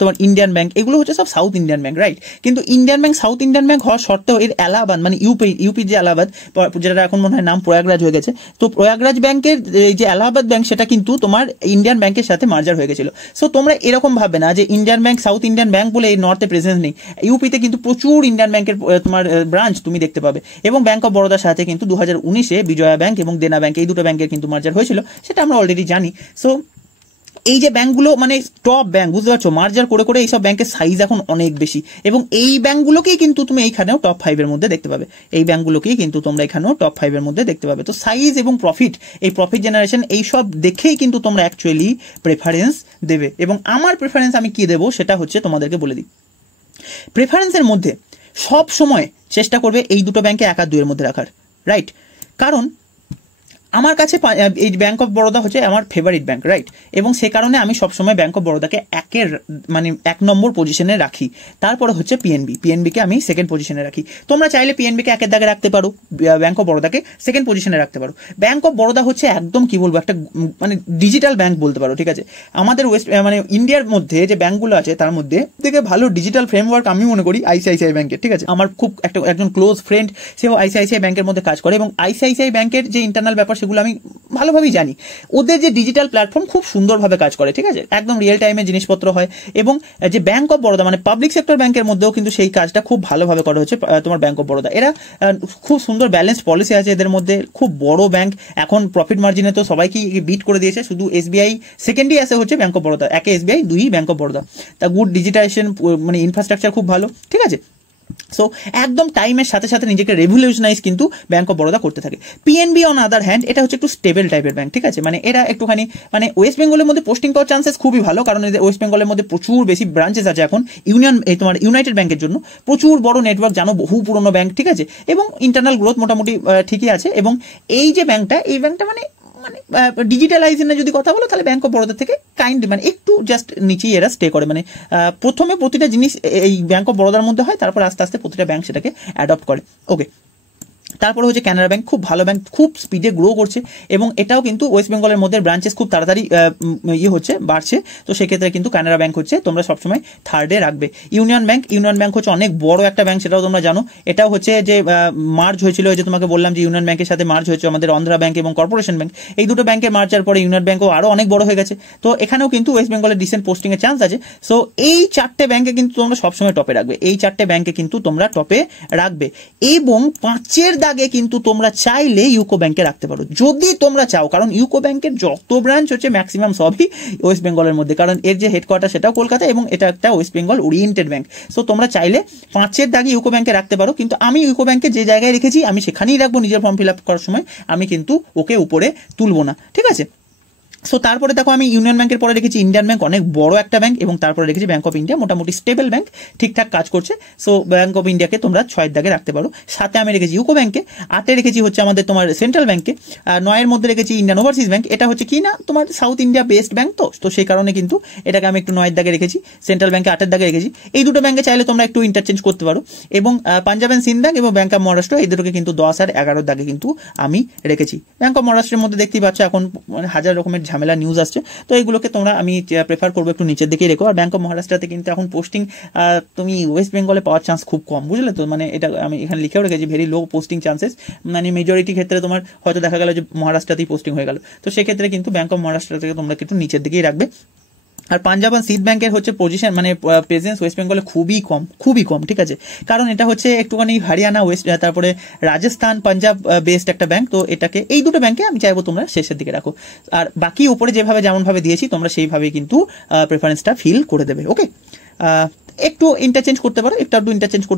তোমার ইন্ডিয়ান ব্যাংক, এগুলো হচ্ছে সব সাউথ ইন্ডিয়ান ব্যাংক, রাইট? কিন্তু Indian bank south Indian bank হওয়ার সত্ত্বেও এর এলাহাবাদ, মানে ইউপির যে এলাহাবাদ, যেটা এখন মনে হয় নাম প্রয়াগরাজ হয়ে গেছে, তো প্রয়াগরাজ ব্যাংকের যে এলাহাবাদ ব্যাংক সেটা কিন্তু তোমার ইন্ডিয়ান ব্যাংকের সাথে মার্জার হয়ে গেছিল। সো তোমরা এরকম ভাববে না যে Indian bank south Indian bank বলে এই নর্থে প্রেজেন্স নেই। ইউপিতে কিন্তু প্রচুর ইন্ডিয়ান ব্যাংকের তোমার ব্রাঞ্চ তুমি দেখতে পাবে। এবং ব্যাংক অফ বরোদার সাথে কিন্তু 2019-এ বিজয়া ব্যাংক এবং দেনা ব্যাংক, এই দুটো ব্যাংকের কিন্তু মার্জার হয়েছিল, সেটা আমরা অলরেডি জানি। সো এই যে ব্যাংকগুলো মানে টপ ব্যাংক, বুঝতে পারছো, মার্জার করে করে এইসব ব্যাংকের সাইজ এখন অনেক বেশি। এবং এই ব্যাংকগুলোকেই কিন্তু তুমি এইখানেও টপ 5-এর মধ্যে দেখতে পাবে, এই ব্যাংকগুলোকেই কিন্তু তোমরা এখানেও টপ 5-এর মধ্যে দেখতে পাবে। তো সাইজ এবং প্রফিট, এই প্রফিট জেনারেশন, এইসব দেখেই কিন্তু তোমরা অ্যাকচুয়ালি প্রেফারেন্স দেবে। এবং আমার প্রেফারেন্স আমি কি দেবো সেটা হচ্ছে তোমাদেরকে বলে দিই। প্রেফারেন্সের মধ্যে সব সময় চেষ্টা করবে এই দুটো ব্যাংকে 1 আর 2-এর মধ্যে রাখার, রাইট? কারণ আমার কাছে এই ব্যাংক অফ বরোদা হচ্ছে আমার ফেভারিট ব্যাংক, রাইট? এবং সে কারণে আমি সবসময় ব্যাংক অফ বরোদাকে 1 নম্বর পজিশনে রাখি। তারপরে হচ্ছে পিএনবিকে আমি 2nd পজিশনে রাখি। তোমরা চাইলে পিএনবিকে 1-এর দাগে রাখতে পারো, ব্যাংক অফ বরোদাকে 2nd পজিশনে রাখতে পারো। ব্যাংক অফ বরোদা হচ্ছে একদম কি বলবো, একটা মানে ডিজিটাল ব্যাংক বলতে পারো, ঠিক আছে? আমাদের মানে ইন্ডিয়ার মধ্যে যে ব্যাংকগুলো আছে তার মধ্যে থেকে ভালো ডিজিটাল ফ্রেমওয়ার্ক আমি মনে করি আইসিআইসিআই ব্যাংকের, ঠিক আছে? আমার খুব একজন ক্লোজ ফ্রেন্ড, সেও আইসিআইসিআই ব্যাংকের মধ্যে কাজ করে, এবং আইসিআইসিআই ব্যাংকের যে ইন্টারনাল ব্যাপার সেগুলো আমি ভালোভাবেই জানি। ওদের যে ডিজিটাল প্ল্যাটফর্ম খুব সুন্দরভাবে কাজ করে, ঠিক আছে? একদম রিয়েল টাইমে জিনিসপত্র হয়। এবং যে ব্যাংক অফ বরোদা মানে পাবলিক সেক্টর ব্যাংকের মধ্যেও কিন্তু সেই কাজটা খুব ভালোভাবে করা হচ্ছে তোমার ব্যাংক অফ বরোদা। এরা খুব সুন্দর ব্যালেন্স পলিসি আছে এদের মধ্যে, খুব বড় ব্যাংক। এখন প্রফিট মার্জিনে তো সবাইকে বিট করে দিয়েছে, শুধু এসবিআই সেকেন্ডই আসে হচ্ছে bank of Baroda, 1 SBI 2 bank of Baroda. তা গুড ডিজিটাইজেশন, মানে ইনফ্রাস্ট্রাকচার খুব ভালো, ঠিক আছে? সো একদম টাইমের সাথে সাথে নিজেকে রেভলিউশনাইজ কিন্তু ব্যাংক অফ বরোদা করতে থাকে। পিএনবি অন আদার হ্যান্ড এটা হচ্ছে একটু স্টেবল টাইপের ব্যাংক, ঠিক আছে, মানে এরা একটুখানি মানে ওয়েস্ট বেঙ্গলের মধ্যে পোস্টিং পাওয়ার চান্সেস খুবই ভালো, কারণ ওয়েস্ট বেঙ্গলের মধ্যে প্রচুর বেশি ব্রাঞ্চেস আছে এখন। তোমার ইউনাইটেড ব্যাংকের জন্য প্রচুর বড় নেটওয়ার্ক, জানো, বহু পুরনো ব্যাংক, ঠিক আছে, এবং ইন্টারনাল গ্রোথ মোটামুটি ঠিকই আছে। এবং এই যে ব্যাংকটা, এই ব্যাংকটা মানে ডিজিটালাইজেশনের যদি কথা বলো তাহলে ব্যাংক অফ বরোদা থেকে মানে একটু জাস্ট নিচেই এরা স্টে করে, মানে প্রথমে প্রতিটা জিনিস এই ব্যাংক অফ বরোদার মধ্যে হয়, তারপর আস্তে আস্তে প্রতিটা ব্যাংক সেটাকে অ্যাডপ্ট করে। ওকে, তারপরে হচ্ছে কানাড়া ব্যাংক, খুব ভালো ব্যাংক, খুব স্পিডে গ্রো করছে এবং এটাও কিন্তু ওয়েস্ট বেঙ্গলের মধ্যে ব্রাঞ্চেস খুব তাড়াতাড়ি বাড়ছে। তো সেক্ষেত্রে কিন্তু কানাড়া ব্যাংক হচ্ছে তোমরা সবসময় থার্ডে রাখবে। ইউনিয়ন ব্যাংক হচ্ছে অনেক বড় একটা ব্যাংক, সেটাও তোমরা জানো। এটাও হচ্ছে যে মার্জ হয়েছিল, যে তোমাকে বললাম যে ইউনিয়ন ব্যাংকের সাথে মার্জ হয়েছে আমাদের অন্ধ্রা ব্যাংক এবং কর্পোরেশন ব্যাংক, এই দুটো ব্যাংকের মার্জার পরে ইউনিয়ন ব্যাংকও আরো অনেক বড় হয়ে গেছে। তো এখানেও কিন্তু ওয়েস্ট বেঙ্গলের ডিসেন্ট পোস্টিং এর চান্স আছে। সো এই চারটে ব্যাংকে কিন্তু তোমরা সবসময় টপে রাখবে, এবং 5-এর দাগে কিন্তু তোমরা চাইলে ইউকো ব্যাংকে রাখতে পারো যদি তোমরা চাও, কারণ ইউকো ব্যাংকের যত ব্রাঞ্চ হচ্ছে ম্যাক্সিমাম সবই ওয়েস্ট বেঙ্গলের মধ্যে, কারণ এর যে হেডকোয়ার্টার সেটাও কলকাতা এবং এটা একটা West Bengal oriented bank. So তোমরা চাইলে 5-এর দাগে ইউকো ব্যাংকে রাখতে পারো, কিন্তু আমি ইউকো ব্যাংকে যে জায়গায় রেখেছি আমি সেখানেই রাখবো নিজের ফর্ম ফিল আপ করার সময়, আমি কিন্তু ওকে উপরে তুলবো না, ঠিক আছে। সো তারপরে দেখো আমি ইউনিয়ন ব্যাংকের পরে রেখেছি ইন্ডিয়ান ব্যাংক, অনেক বড় একটা ব্যাংক, এবং তারপরে রেখেছি ব্যাংক অফ ইন্ডিয়া, মোটামুটি স্টেবল ব্যাংক, ঠিকঠাক কাজ করছে। সো ব্যাংক অফ ইন্ডিয়াকে তোমরা 6-এর দাগে রাখতে পারো। 7-এ আমি রেখেছি ইউকো ব্যাংকে, 8-এ রেখেছি হচ্ছে আমাদের তোমার সেন্ট্রাল ব্যাংকে, 9-এর মধ্যে রেখেছি ইন্ডিয়ান ওভারসিজ ব্যাংক। এটা হচ্ছে কি না তোমার সাউথ ইন্ডিয়া বেস্ট ব্যাংক, তো সেই কারণে কিন্তু এটাকে আমি একটু 9-এর দাগে রেখেছি। সেন্ট্রাল ব্যাংকে 8-এর দাগে রেখেছি। এই দুটো ব্যাংকে চাইলে তোমরা একটু ইন্টারচেঞ্জ করতে পারো। এবং পাঞ্জাব অ্যান্ড সিন্ধ ব্যাংক এবং ব্যাংক অফ মহারাষ্ট্র, এই দুটোকে কিন্তু 10 আর 11-এর দাগে কিন্তু আমি রেখেছি। ব্যাংক অফ মহারাষ্ট্রের মধ্যে দেখতেই পাচ্ছ এখন হাজার রকমের ঝামেলা নিউজ আসছে, তো এইগুলোকে তোমরা আমি প্রেফার করবো একটু নিচের দিকেই রেখো। আর ব্যাংক অফ মহারাষ্ট্রতে কিন্তু এখন পোস্টিং তুমি ওয়েস্ট বেঙ্গলে পাওয়ার চান্স খুব কম, বুঝলে তো, মানে এটা আমি এখানে লিখেও রেখেছি ভেরি লো পোস্টিং চান্সেস, মানে মেজরিটি ক্ষেত্রে তোমার হয়তো দেখা গেল যে মহারাষ্ট্রতেই পোস্টিং হয়ে গেল। তো সেক্ষেত্রে কিন্তু ব্যাংক অফ মহারাষ্ট্র থেকে তোমরা একটু নিচের দিকেই রাখবে। আর পাঞ্জাব আর সিন্ধ ব্যাংকের হচ্ছে পজিশন মানে প্রেজেন্স ওয়েস্ট বেঙ্গলে খুবই কম, ঠিক আছে, কারণ এটা হচ্ছে একটুখানি হরিয়ানা তারপরে রাজস্থান পাঞ্জাব বেসড একটা ব্যাংক। তো এটাকে এই দুটো ব্যাংকে আমি চাইবো তোমরা শেষের দিকে রাখো, আর বাকি উপরে যেমন ভাবে দিয়েছি তোমরা সেইভাবেই কিন্তু প্রেফারেন্সটা ফিল করে দেবে। ওকে, একটু ইন্টারচেঞ্জ করতে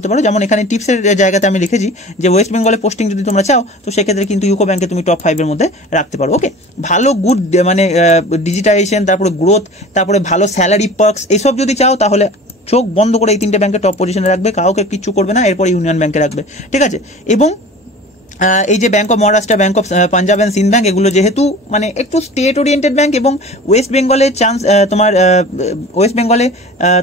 পারো, যেমন এখানে টিপসের জায়গাতে আমি লিখেছি যে ওয়েস্ট বেঙ্গলে পোস্টিং যদি তোমরা চাও তো সেক্ষেত্রে কিন্তু ইউকো ব্যাংকে তুমি টপ 5-এর মধ্যে রাখতে পারো। ওকে, ভালো গুড মানে ডিজিটাইজেশন, তারপরে গ্রোথ, তারপরে ভালো স্যালারি পার্কস, এইসব যদি চাও তাহলে চোখ বন্ধ করে এই 3টে ব্যাংকে টপ পজিশনে রাখবে, কাউকে কিচ্ছু করবে না, এরপর ইউনিয়ন ব্যাংকে রাখবে, ঠিক আছে। এবং এই যে bank of Maharashtra, bank of Punjab and Sindh bank, এগুলো যেহেতু মানে একটু স্টেট ওরিয়েন্টেড ব্যাংক এবং ওয়েস্ট বেঙ্গলের চান্স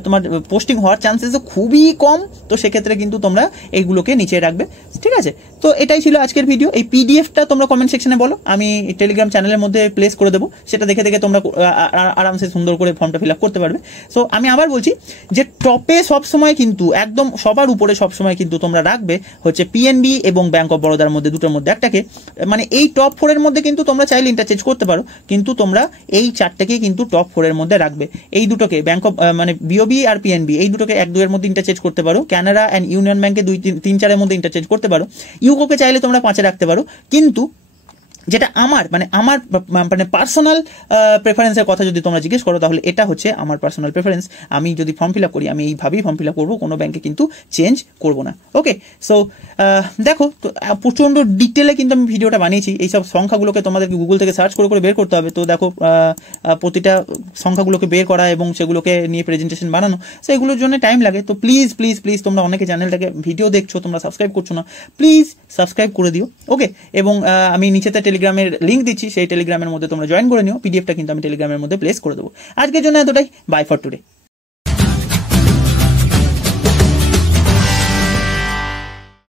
তোমার পোস্টিং হওয়ার চান্সেসও খুবই কম, তো সেক্ষেত্রে কিন্তু তোমরা এইগুলোকে নিচে রাখবে, ঠিক আছে। তো এটাই ছিল আজকের ভিডিও। এই পিডিএফটা তোমরা কমেন্ট সেকশনে বলো, আমি টেলিগ্রাম চ্যানেলের মধ্যে প্লেস করে দেবো, সেটা দেখে তোমরা আরামসে সুন্দর করে ফর্মটা ফিল আপ করতে পারবে। সো আমি আবার বলছি যে টপে সবসময় কিন্তু একদম সবার উপরে সবসময় কিন্তু তোমরা রাখবে হচ্ছে পিএনবি এবং ব্যাংক অফ বরোদার মধ্যে, দুটোর মধ্যে একটাকে, মানে এই টপ 4-এর মধ্যে কিন্তু তোমরা চাইলে ইন্টারচেঞ্জ করতে পারো, কিন্তু তোমরা এই 4টেকেই কিন্তু টপ 4-এর মধ্যে রাখবে। এই দুটোকে ব্যাংক অফ মানে বিওবি আর পিএনবি এই দুটোকে 1-2-এর মধ্যে ইন্টারচেঞ্জ করতে পারো, কানাড়া অ্যান্ড ইউনিয়ন ব্যাংকে 2-3-4-এর মধ্যে ইন্টারচেঞ্জ করতে পারো, ইউকোকে চাইলে তোমরা 5-এ রাখতে পারো। কিন্তু যেটা আমার পার্সোনাল প্রেফারেন্সের কথা যদি তোমরা জিজ্ঞেস করো তাহলে এটা হচ্ছে আমার পার্সোনাল প্রেফারেন্স। আমি যদি ফর্ম ফিল আপ করি আমি এইভাবেই ফর্ম ফিল আপ করবো, কোনো ব্যাংকে কিন্তু চেঞ্জ করবো না। ওকে, সো দেখো প্রচণ্ড ডিটেলে কিন্তু আমি ভিডিওটা বানিয়েছি। এইসব সংখ্যাগুলোকে তোমাদেরকে গুগল থেকে সার্চ করে বের করতে হবে। তো দেখো প্রতিটা সংখ্যাগুলোকে বের করা এবং সেগুলোকে নিয়ে প্রেজেন্টেশন বানানো, সেগুলোর জন্য টাইম লাগে। তো প্লিজ তোমরা অনেকে চ্যানেলটাকে ভিডিও দেখছো, তোমরা সাবস্ক্রাইব করছো না, প্লিজ সাবস্ক্রাইব করে দিও। ওকে, এবং আমি নিচেতে টেলিগ্রামের লিঙ্ক দিচ্ছি, সেই টেলিগ্রামের মধ্যে তোমরা জয়েন করে নিও। পিডিএফটা কিন্তু আমি টেলিগ্রামের মধ্যে প্লেস করে দেবো। আজকের জন্য এতটাই, বাই ফর টুডে।